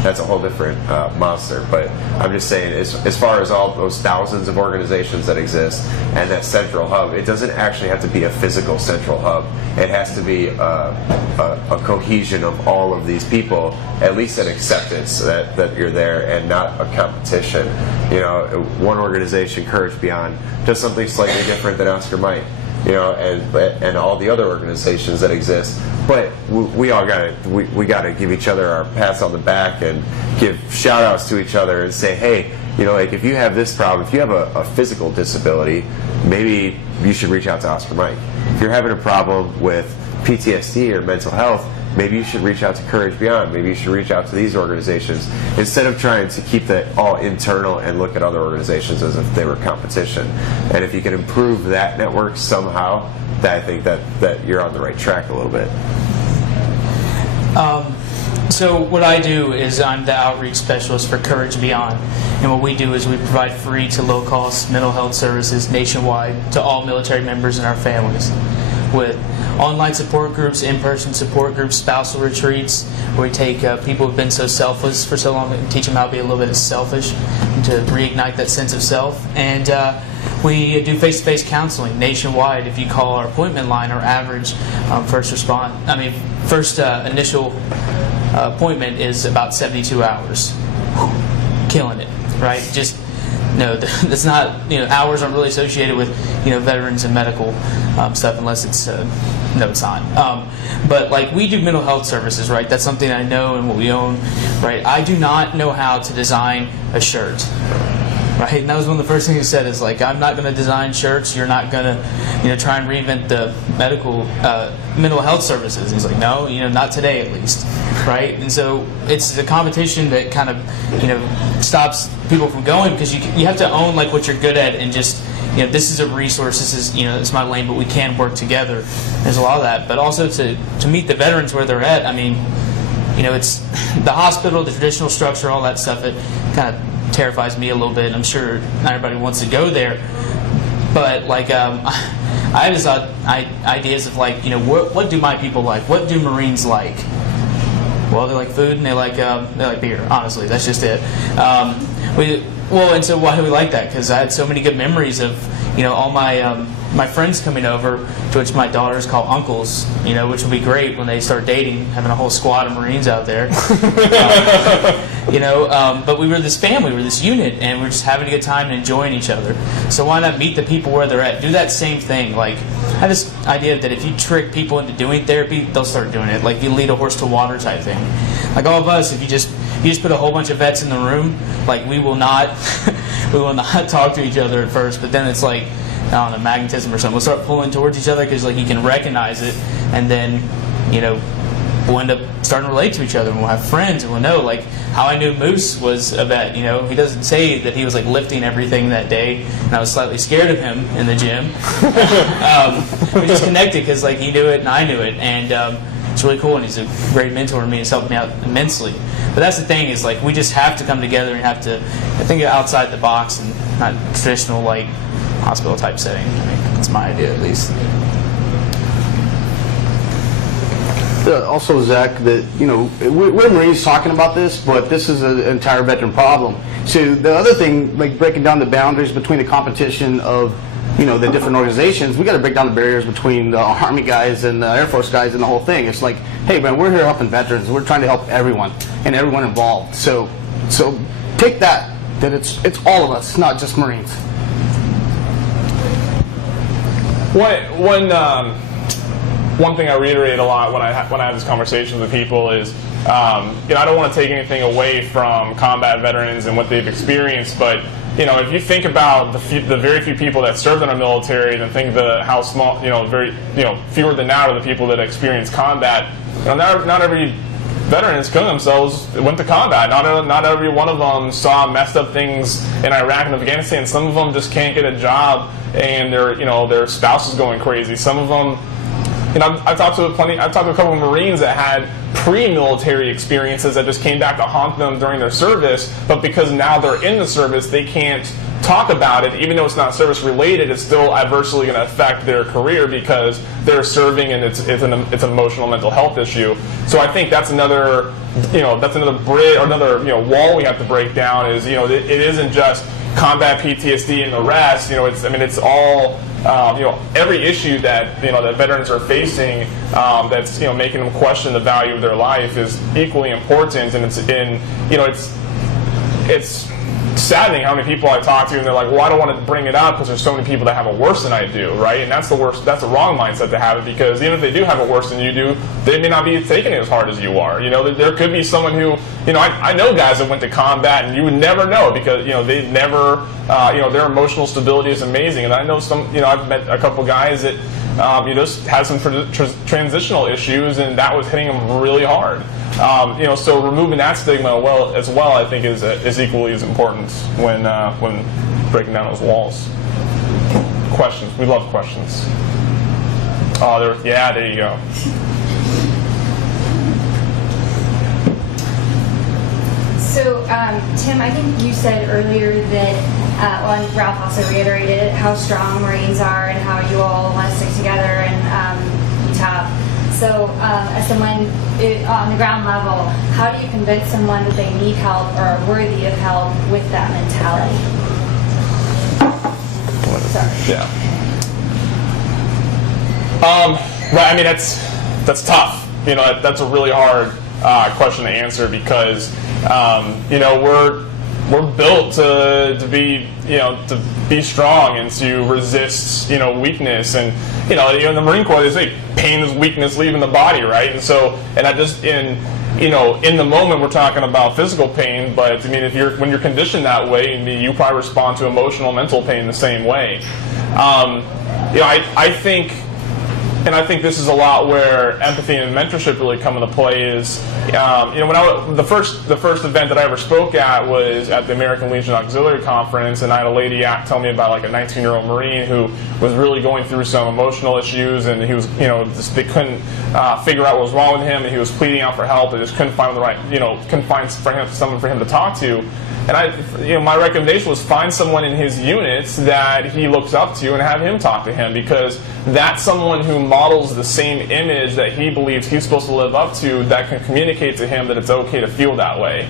that's a whole different monster. But I'm just saying, as far as all those thousands of organizations that exist and that central hub, it doesn't actually have to be a physical central hub. It has to be a cohesion of all of these people, at least an acceptance that you're there and not a competition. One organization, Courage Beyond, does something slightly different than Oscar Mike. And all the other organizations that exist, but we gotta give each other our pats on the back and give shout outs to each other and say, hey, if you have this problem, if you have a physical disability, maybe you should reach out to Oscar Mike. If you're having a problem with PTSD or mental health, maybe you should reach out to Courage Beyond. Maybe you should reach out to these organizations instead of trying to keep that all internal and look at other organizations as if they were competition. And if you can improve that network somehow, I think that you're on the right track a little bit. So what I do is I'm the outreach specialist for Courage Beyond. And what we do is we provide free to low-cost mental health services nationwide to all military members and our families, with online support groups, in-person support groups, spousal retreats, where we take people who've been so selfless for so long and teach them how to be a little bit selfish and to reignite that sense of self. And we do face-to-face counseling nationwide. If you call our appointment line, our average first initial appointment is about 72 hours. Killing it, right? Just no, that's not, hours aren't really associated with, veterans and medical stuff unless it's, no, it's not. But like we do mental health services, right? That's something I know and what we own, right? I do not know how to design a shirt, right? And that was one of the first things he said is like, I'm not going to design shirts. You're not going to, try and reinvent the mental health services. And he's like, no, not today at least, right? And so it's the competition that kind of, stops people from going, because you have to own like what you're good at and just, this is a resource, this is, it's my lane, but we can work together. There's a lot of that. But also to meet the veterans where they're at, it's the hospital, the traditional structure, all that stuff, it kind of terrifies me a little bit. I'm sure not everybody wants to go there. But like, I have this ideas of like, what do my people like? What do Marines like? Well, they like food and they like beer. Honestly, that's just it. And so why do we like that? Because I had so many good memories of, all my my friends coming over, to which my daughters call uncles, you know, which will be great when they start dating, having a whole squad of Marines out there. You know, but we were this family, we were this unit, and we're just having a good time and enjoying each other. So why not meet the people where they're at? Do that same thing. Like, I have this idea that if you trick people into doing therapy, they'll start doing it. Like, you lead a horse to water type thing. Like all of us, if you just put a whole bunch of vets in the room, like, we will not talk to each other at first, but then it's like, I don't know, magnetism or something. We'll start pulling towards each other because, like, you can recognize it, and then, you know, we'll end up starting to relate to each other, and we'll have friends, and we'll know, like, how I knew Moose was a vet. You know, he doesn't say that he was, like, lifting everything that day, and I was slightly scared of him in the gym. We just connected because, like, he knew it and I knew it, and it's really cool, and he's a great mentor to me. He's helped me out immensely. But that's the thing, is, like, we just have to come together and have to, I think, outside the box and not traditional, like, hospital type setting. I mean, that's my idea, at least. Also, Zach, that, you know, we're Marines talking about this, but this is an entire veteran problem. So the other thing, like breaking down the boundaries between the competition of, you know, the different organizations, we got to break down the barriers between the Army guys and the Air Force guys and the whole thing. It's like, hey man, we're here helping veterans. We're trying to help everyone and everyone involved. So take that it's all of us, not just Marines. One thing I reiterate a lot when I have these conversations with people is, you know, I don't want to take anything away from combat veterans and what they've experienced, but, you know, if you think about the very few people that served in our military, then think how small, you know, fewer than now are the people that experience combat. You know, not every veteran is killing themselves went to combat. Not every one of them saw messed up things in Iraq and Afghanistan. Some of them just can't get a job, and their spouse is going crazy. Some of them. You know, I've talked to a couple of Marines that had pre-military experiences that just came back to haunt them during their service, but because now they're in the service, they can't talk about it. Even though it's not service related, it's still adversely going to affect their career because they're serving, and it's an emotional mental health issue. So I think that's another bridge or another wall we have to break down. Is it isn't just combat PTSD and the rest. It's all. Every issue that that veterans are facing that's making them question the value of their life is equally important, and it's saddening how many people I talk to and they're like, well, I don't want to bring it up because there's so many people that have it worse than I do, right? And that's the wrong mindset to have it, because even if they do have it worse than you do, they may not be taking it as hard as you are. There could be someone who, I know guys that went to combat and you would never know because, they never, their emotional stability is amazing. And I know I've met a couple guys that, just had some transitional issues, and that was hitting them really hard. So removing that stigma as well, I think is equally as important when breaking down those walls. Questions. We love questions. Oh, there you go. So, Tim, I think you said earlier that, and Ralph also reiterated how strong Marines are and how you all want to stick together and be tough. So, as someone on the ground level, how do you convince someone that they need help or are worthy of help with that mentality? Sorry. Yeah. Right. That's tough. That's a really hard question to answer because we're built to be strong and to resist weakness, and in the Marine Corps they say pain is weakness leaving the body, right? And so, and I just in the moment we're talking about physical pain, but when you're conditioned that way, you probably respond to emotional, mental pain the same way. I think this is a lot where empathy and mentorship really come into play. Is when the first event that I ever spoke at was at the American Legion Auxiliary Conference, and I had a lady tell me about like a 19-year-old Marine who was really going through some emotional issues, and he was they couldn't figure out what was wrong with him, and he was pleading out for help. They just couldn't find someone for him to talk to. And my recommendation was find someone in his units that he looks up to and have him talk to him, because that's someone who models the same image that he believes he's supposed to live up to, that can communicate to him that it's okay to feel that way.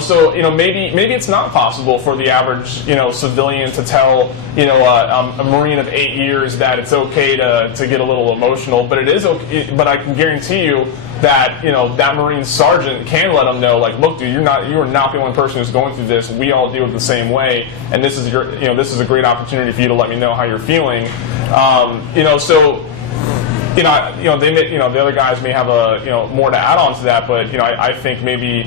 So maybe it's not possible for the average civilian to tell a Marine of 8 years that it's okay to get a little emotional, but it is okay. But I can guarantee you that that Marine sergeant can let them know, like, look, dude, you are not the only person who's going through this. We all deal with it the same way, and this is this is a great opportunity for you to let me know how you're feeling. So. The other guys may have more to add on to that, but I think maybe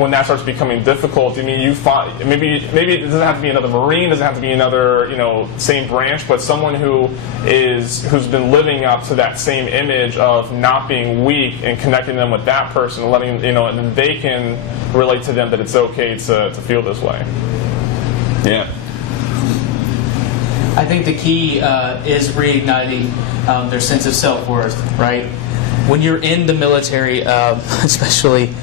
when that starts becoming difficult, maybe it doesn't have to be another Marine, doesn't have to be another same branch, but someone who's been living up to that same image of not being weak and connecting them with that person, and letting and then they can relate to them that it's okay to feel this way. Yeah. I think the key is reigniting their sense of self-worth, right? When you're in the military, especially,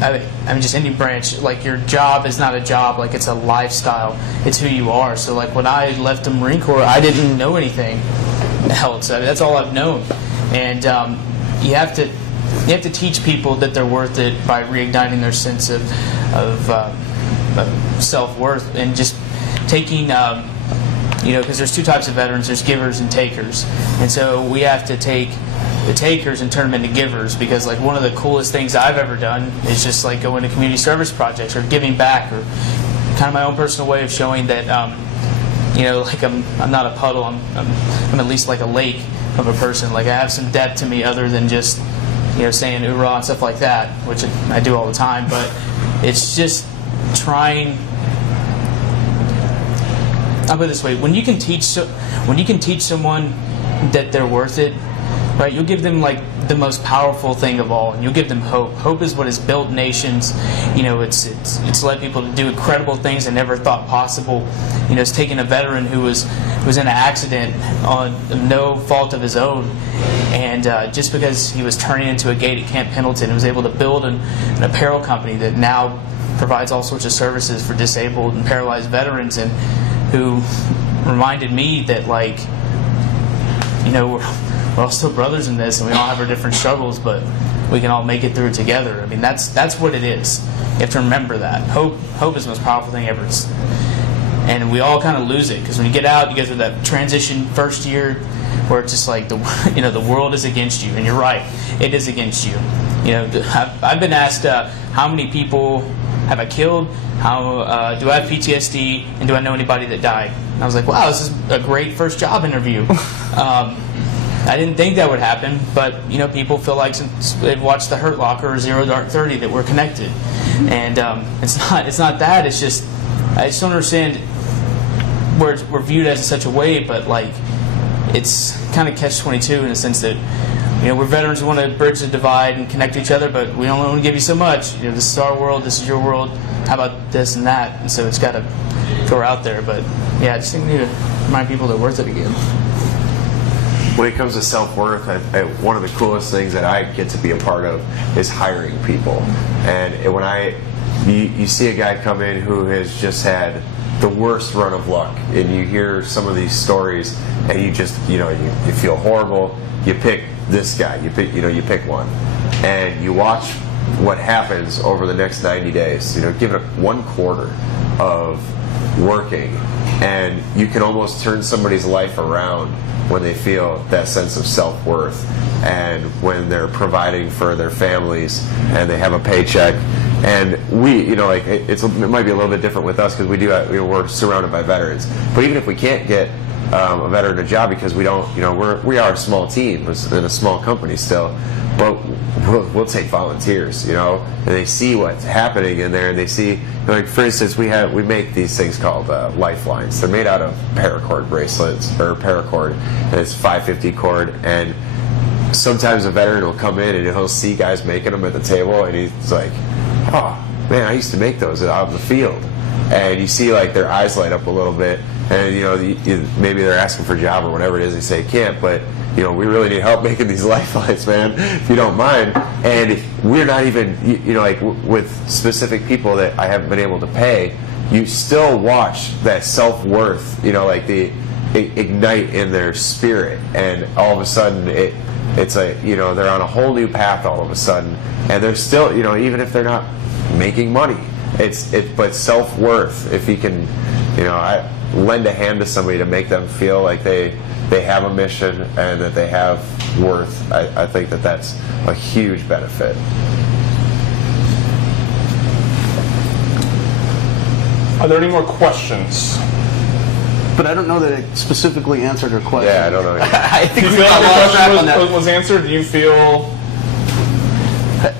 just any branch, like, your job is not a job, like, it's a lifestyle. It's who you are. So, like, when I left the Marine Corps, I didn't know anything else. That's all I've known. And you have to teach people that they're worth it by reigniting their sense of self-worth, and just taking... because there's two types of veterans. There's givers and takers. And so we have to take the takers and turn them into givers, because, like, one of the coolest things I've ever done is just, like, going to community service projects or giving back, or kind of my own personal way of showing that, like, I'm not a puddle. I'm at least like a lake of a person. Like, I have some depth to me other than just, saying hoorah and stuff like that, which I do all the time. But it's just trying... I'll put it this way: when you can teach someone that they're worth it, right? You'll give them, like, the most powerful thing of all, and you'll give them hope. Hope is what has built nations. It's led people to do incredible things they never thought possible. It's taken a veteran who was in an accident on no fault of his own, and just because he was turning into a gate at Camp Pendleton, was able to build an apparel company that now provides all sorts of services for disabled and paralyzed veterans, and who reminded me that, like, we're all still brothers in this, and we all have our different struggles, but we can all make it through together. I mean, that's what it is. You have to remember that. Hope is the most powerful thing ever. And we all kind of lose it, because when you get out, you go through that transition first year where it's just like the world is against you, and you're right, it is against you. I've been asked how many people have I killed? How do I have PTSD? And do I know anybody that died? And I was like, wow, this is a great first job interview. I didn't think that would happen, but people feel like, since they've watched The Hurt Locker or Zero Dark 30, that we're connected. And it's not that. It's just, I just don't understand where we're viewed as in such a way, but, like, it's kind of catch-22 in the sense that we're veterans who want to bridge the divide and connect to each other, but we only want to give you so much. This is our world, this is your world. How about this and that? And so it's got to go out there. But yeah, I just think we need to remind people they're worth it again. When it comes to self-worth, one of the coolest things that I get to be a part of is hiring people. And when you see a guy come in who has just had the worst run of luck, and you hear some of these stories, and you just you feel horrible. You pick this guy. You pick one, and you watch what happens over the next 90 days. Give it 1 quarter of working, and you can almost turn somebody's life around when they feel that sense of self-worth, and when they're providing for their families and they have a paycheck. And we, it might be a little bit different with us, because we do, we're surrounded by veterans. But even if we can't get a veteran a job, because we don't, we are a small team in a small company still, but we'll take volunteers, and they see what's happening in there, and they see, like, for instance, we make these things called lifelines. They're made out of paracord bracelets, or paracord, and it's 550 cord, and sometimes a veteran will come in and he'll see guys making them at the table, and he's like, oh man, I used to make those out in the field. And you see, like, their eyes light up a little bit, and maybe they're asking for a job or whatever it is. They say can't, but we really need help making these lifelines, man, if you don't mind. And we're not even, like, with specific people that I haven't been able to pay, you still watch that self-worth, like ignite in their spirit, and all of a sudden it's a, you know, they're on a whole new path all of a sudden, and they're still, you know, even if they're not making money, but self-worth, if you can, you know, lend a hand to somebody to make them feel like they have a mission and that they have worth, I think that's a huge benefit. Are there any more questions? But I don't know that it specifically answered her question. Yeah, I don't know. I think Do you we feel got like lost track the on question that. was answered? Do you feel?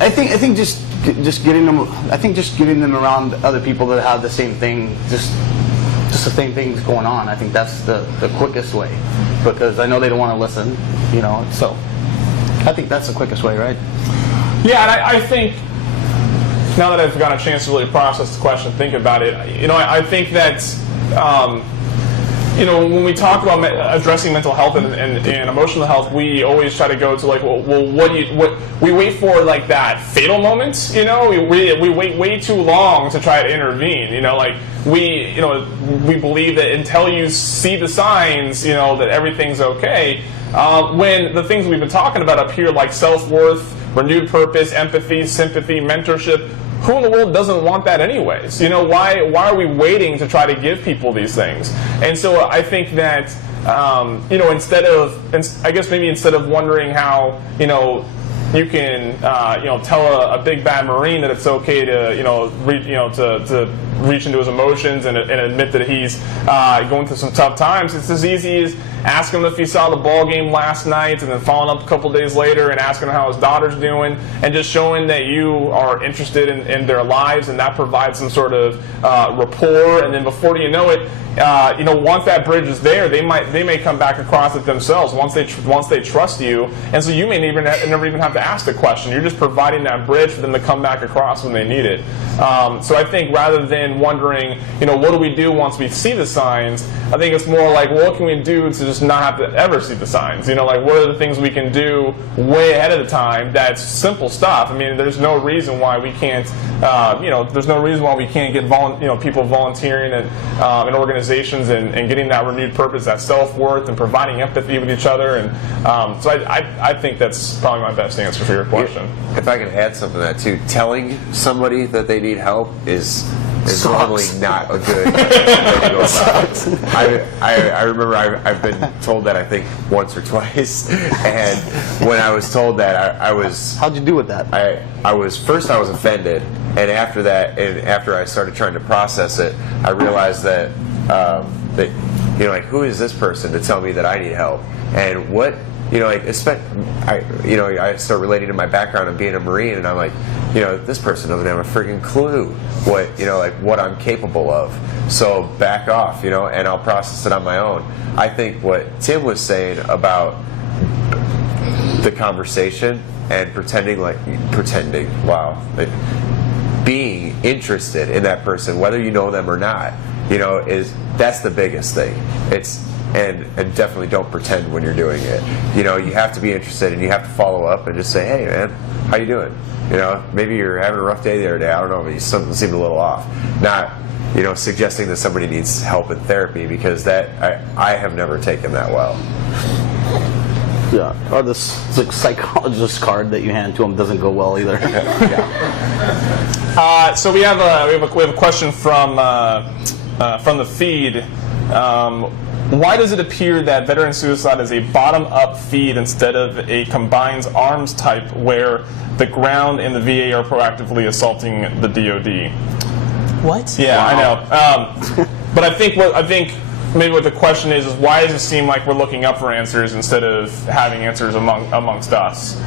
I think just getting them. I think just getting them around other people that have the same thing, just the same things going on. I think that's the quickest way, because I know they don't want to listen. You know, so I think that's the quickest way, right? Yeah, and I think now that I've got a chance to really process the question, think about it. You know, I think that. You know, when we talk about addressing mental health and emotional health, we always try to go to like, well, what we wait for, like that fatal moment. You know, we wait way too long to try to intervene. You know, like we believe that until you see the signs, you know, that everything's okay. When the things we've been talking about up here, like self-worth, renewed purpose, empathy, sympathy, mentorship. Who in the world doesn't want that anyways? You know, why are we waiting to try to give people these things? And so I think that, you know, instead of wondering how, you know, you can, you know, tell a big bad Marine that it's okay to, you know, to reach into his emotions and admit that he's going through some tough times. It's as easy as asking him if he saw the ball game last night, and then following up a couple days later and asking him how his daughter's doing, and just showing that you are interested in their lives, and that provides some sort of rapport. And then before you know it, you know, once that bridge is there, they may come back across it themselves once they trust you, and so you may never even have to ask the question. You're just providing that bridge for them to come back across when they need it. So I think rather than wondering, you know, what do we do once we see the signs, I think it's more like, well, what can we do to just not have to ever see the signs? You know, like, what are the things we can do way ahead of the time? That's simple stuff. I mean, there's no reason why we can't, you know, there's no reason why we can't get people volunteering in organizations and getting that renewed purpose, that self-worth, and providing empathy with each other. And so I think that's probably my best answer for your question. If I can add something to that too, telling somebody that they need help is normally not a good way to go about it. I remember I've been told that I think once or twice, and when I was told that, I was... How'd you do with that? I was offended, and after that, and after I started trying to process it, I realized that that, you know, like, who is this person to tell me that I need help, and what, you know, like, I start relating to my background of being a Marine, and I'm like, you know, this person doesn't have a freaking clue what, you know, like, what I'm capable of. So back off, you know, and I'll process it on my own. I think what Tim was saying about the conversation and being interested in that person, whether you know them or not, you know, that's the biggest thing. And definitely don't pretend when you're doing it. You know, you have to be interested, and you have to follow up and just say, hey, man, how you doing? You know, maybe you're having a rough day the other day. I don't know, but something seemed a little off. Not, you know, suggesting that somebody needs help in therapy, because that I have never taken that well. Yeah, or the psychologist card that you hand to them doesn't go well either. Yeah. So we have a question from the feed. Why does it appear that veteran suicide is a bottom-up feed instead of a combined arms type, where the ground and the VA are proactively assaulting the DoD? What? Yeah, wow. I know. But I think maybe what the question is why does it seem like we're looking up for answers instead of having answers amongst us?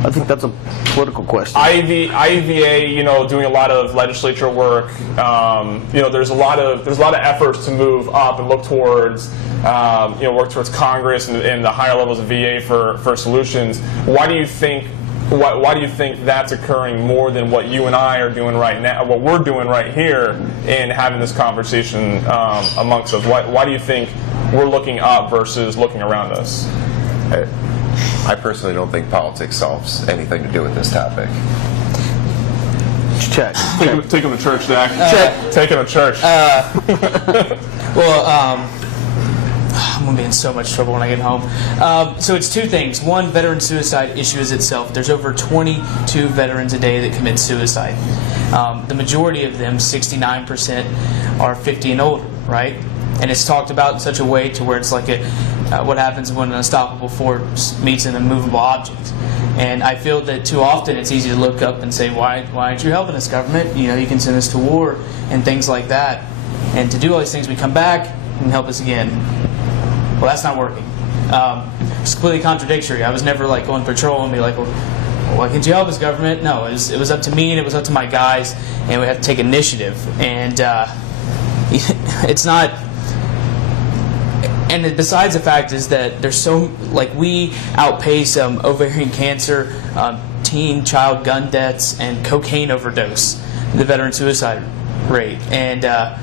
I think that's a political question. IVA, you know, doing a lot of legislature work. You know, there's a lot of efforts to move up and look towards, you know, work towards Congress and the higher levels of VA for solutions. Why do you think that's occurring more than what you and I are doing right now, what we're doing right here in having this conversation amongst us? Why do you think we're looking up versus looking around us? I personally don't think politics solves anything to do with this topic. Check. Take him to church, Dak. Check. Take him to church. Well, I'm going to be in so much trouble when I get home. So it's two things. One, veteran suicide issues itself. There's over 22 veterans a day that commit suicide. The majority of them, 69%, are 50 and older, right? And it's talked about in such a way to where it's like what happens when an unstoppable force meets an immovable object. And I feel that too often it's easy to look up and say, why aren't you helping us, government? You know, you can send us to war and things like that. And to do all these things, we come back and help us again. Well, that's not working. It's completely contradictory. I was never like on patrol and be like, well, why can't you help us, government? No, it was up to me and it was up to my guys, and we have to take initiative. And it's not. And besides the fact is that there's so, like, we outpace ovarian cancer, teen child gun deaths, and cocaine overdose, the veteran suicide rate. And I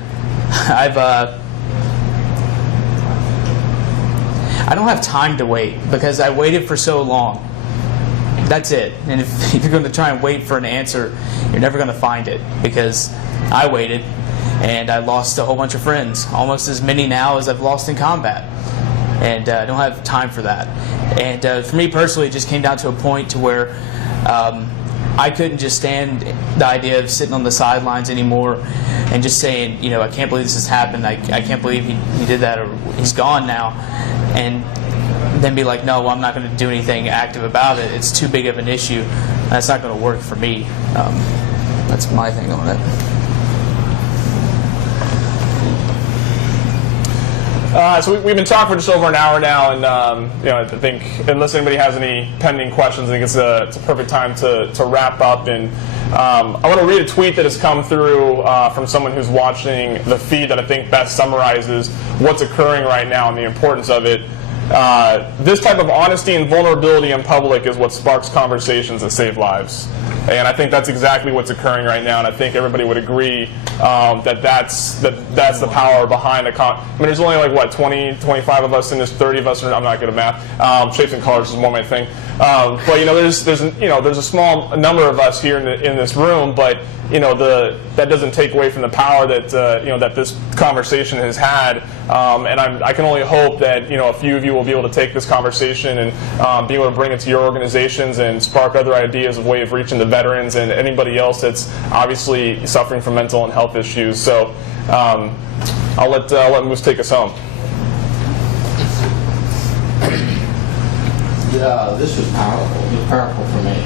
don't have time to wait because I waited for so long. That's it. And if you're going to try and wait for an answer, you're never going to find it, because I waited and I lost a whole bunch of friends, almost as many now as I've lost in combat. And I don't have time for that. And for me personally, it just came down to a point to where I couldn't just stand the idea of sitting on the sidelines anymore and just saying, you know, I can't believe this has happened. I can't believe he did that, or he's gone now. And then be like, no, well, I'm not going to do anything active about it. It's too big of an issue. That's not going to work for me. That's my thing on it. So we've been talking for just over an hour now, and you know, I think unless anybody has any pending questions, I think it's a perfect time to wrap up. And I want to read a tweet that has come through from someone who's watching the feed that I think best summarizes what's occurring right now and the importance of it. This type of honesty and vulnerability in public is what sparks conversations that save lives. And I think that's exactly what's occurring right now, and I think everybody would agree that that's the power behind I mean, there's only like, what, 20, 25 of us in this, 30 of us, I'm not good at math. Shapes and colors is more my thing. But, you know, there's a small number of us here in this room, but, you know, that doesn't take away from the power that, you know, that this conversation has had. And I can only hope that, you know, a few of you will be able to take this conversation and be able to bring it to your organizations and spark other ideas of way of reaching the veterans and anybody else that's obviously suffering from mental and health issues. So I'll let Moose take us home. This was powerful. It was powerful for me.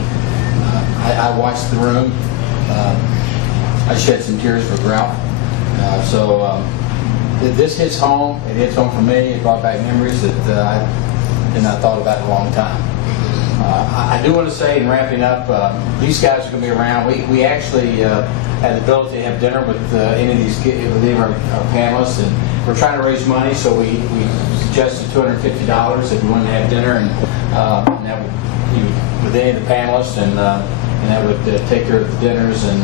I watched the room. I shed some tears with Ralph. This hits home. It hits home for me. It brought back memories that I had not thought about in a long time. I do want to say, in wrapping up, these guys are going to be around. We actually had the ability to have dinner with any of these our panelists, and we're trying to raise money, so we suggested $250 if we wanted to have dinner, and that would with any of the panelists, and that would take care of the dinners, and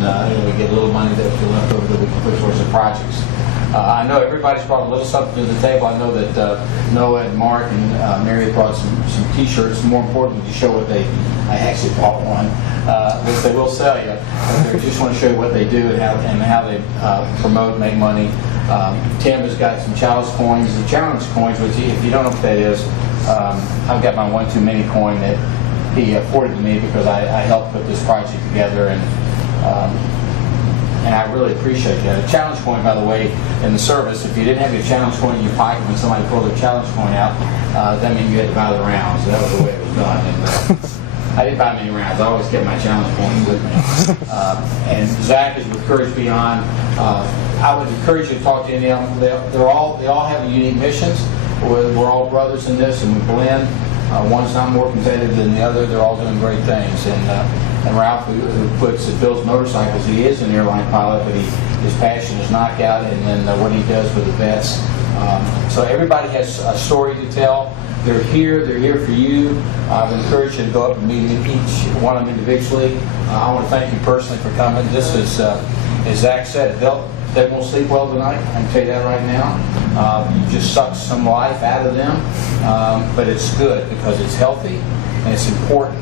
we get a little money that we left over that we can put towards the projects. I know everybody's brought a little something to the table. I know that Noah and Mark and Mary brought some T-shirts. More importantly, to show what I actually bought one, which they will sell you. They just want to show you what they do and how they promote and make money. Tim has got some challenge coins. The challenge coins, which if you don't know what that is, I've got my one too many coin that he afforded to me because I helped put this project together, and I really appreciate that. A challenge coin, by the way, in the service, if you didn't have your challenge coin in your pocket when somebody pulled their challenge coin out, that meant you had to buy the rounds. So that was the way it was done. And, I didn't buy many rounds. I always kept my challenge coins with me. And Zach is with Courage Beyond. I would encourage you to talk to any of them. They all have unique missions. We're all brothers in this, and we blend. One's not more competitive than the other. They're all doing great things. And Ralph, who builds motorcycles, he is an airline pilot, but his passion is knockout, and then what he does with the vets. So everybody has a story to tell. They're here for you. I've encouraged you to go up and meet each one of them individually. I want to thank you personally for coming. This is, as Zach said, they won't sleep well tonight. I can tell you that right now. You just sucked some life out of them, but it's good because it's healthy and it's important.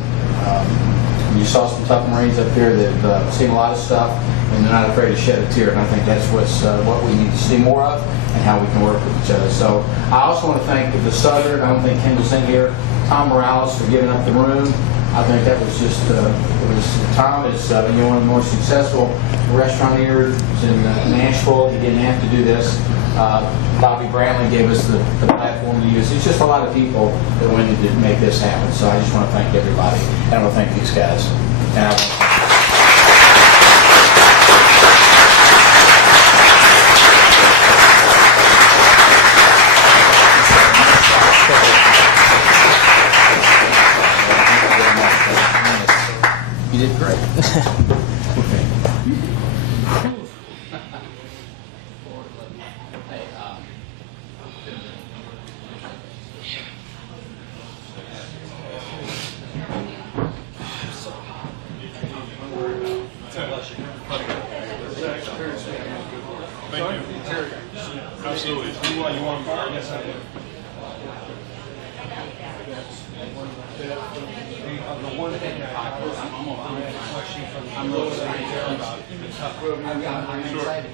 You saw some tough Marines up here that have seen a lot of stuff, and they're not afraid to shed a tear. And I think that's what we need to see more of, and how we can work with each other. So I also want to thank the Southern. I don't think Kendall's in here. Tom Morales for giving up the room. I think that was just, Tom is one of the more successful restaurateurs in Nashville. He didn't have to do this. Bobby Brantley gave us the platform to use. It's just a lot of people that went in to make this happen. So I just want to thank everybody. And I want to thank these guys. And I want to You did great. Absolutely. You want yes, I do. The one thing that I'm a question from I'm really excited about. I'm excited.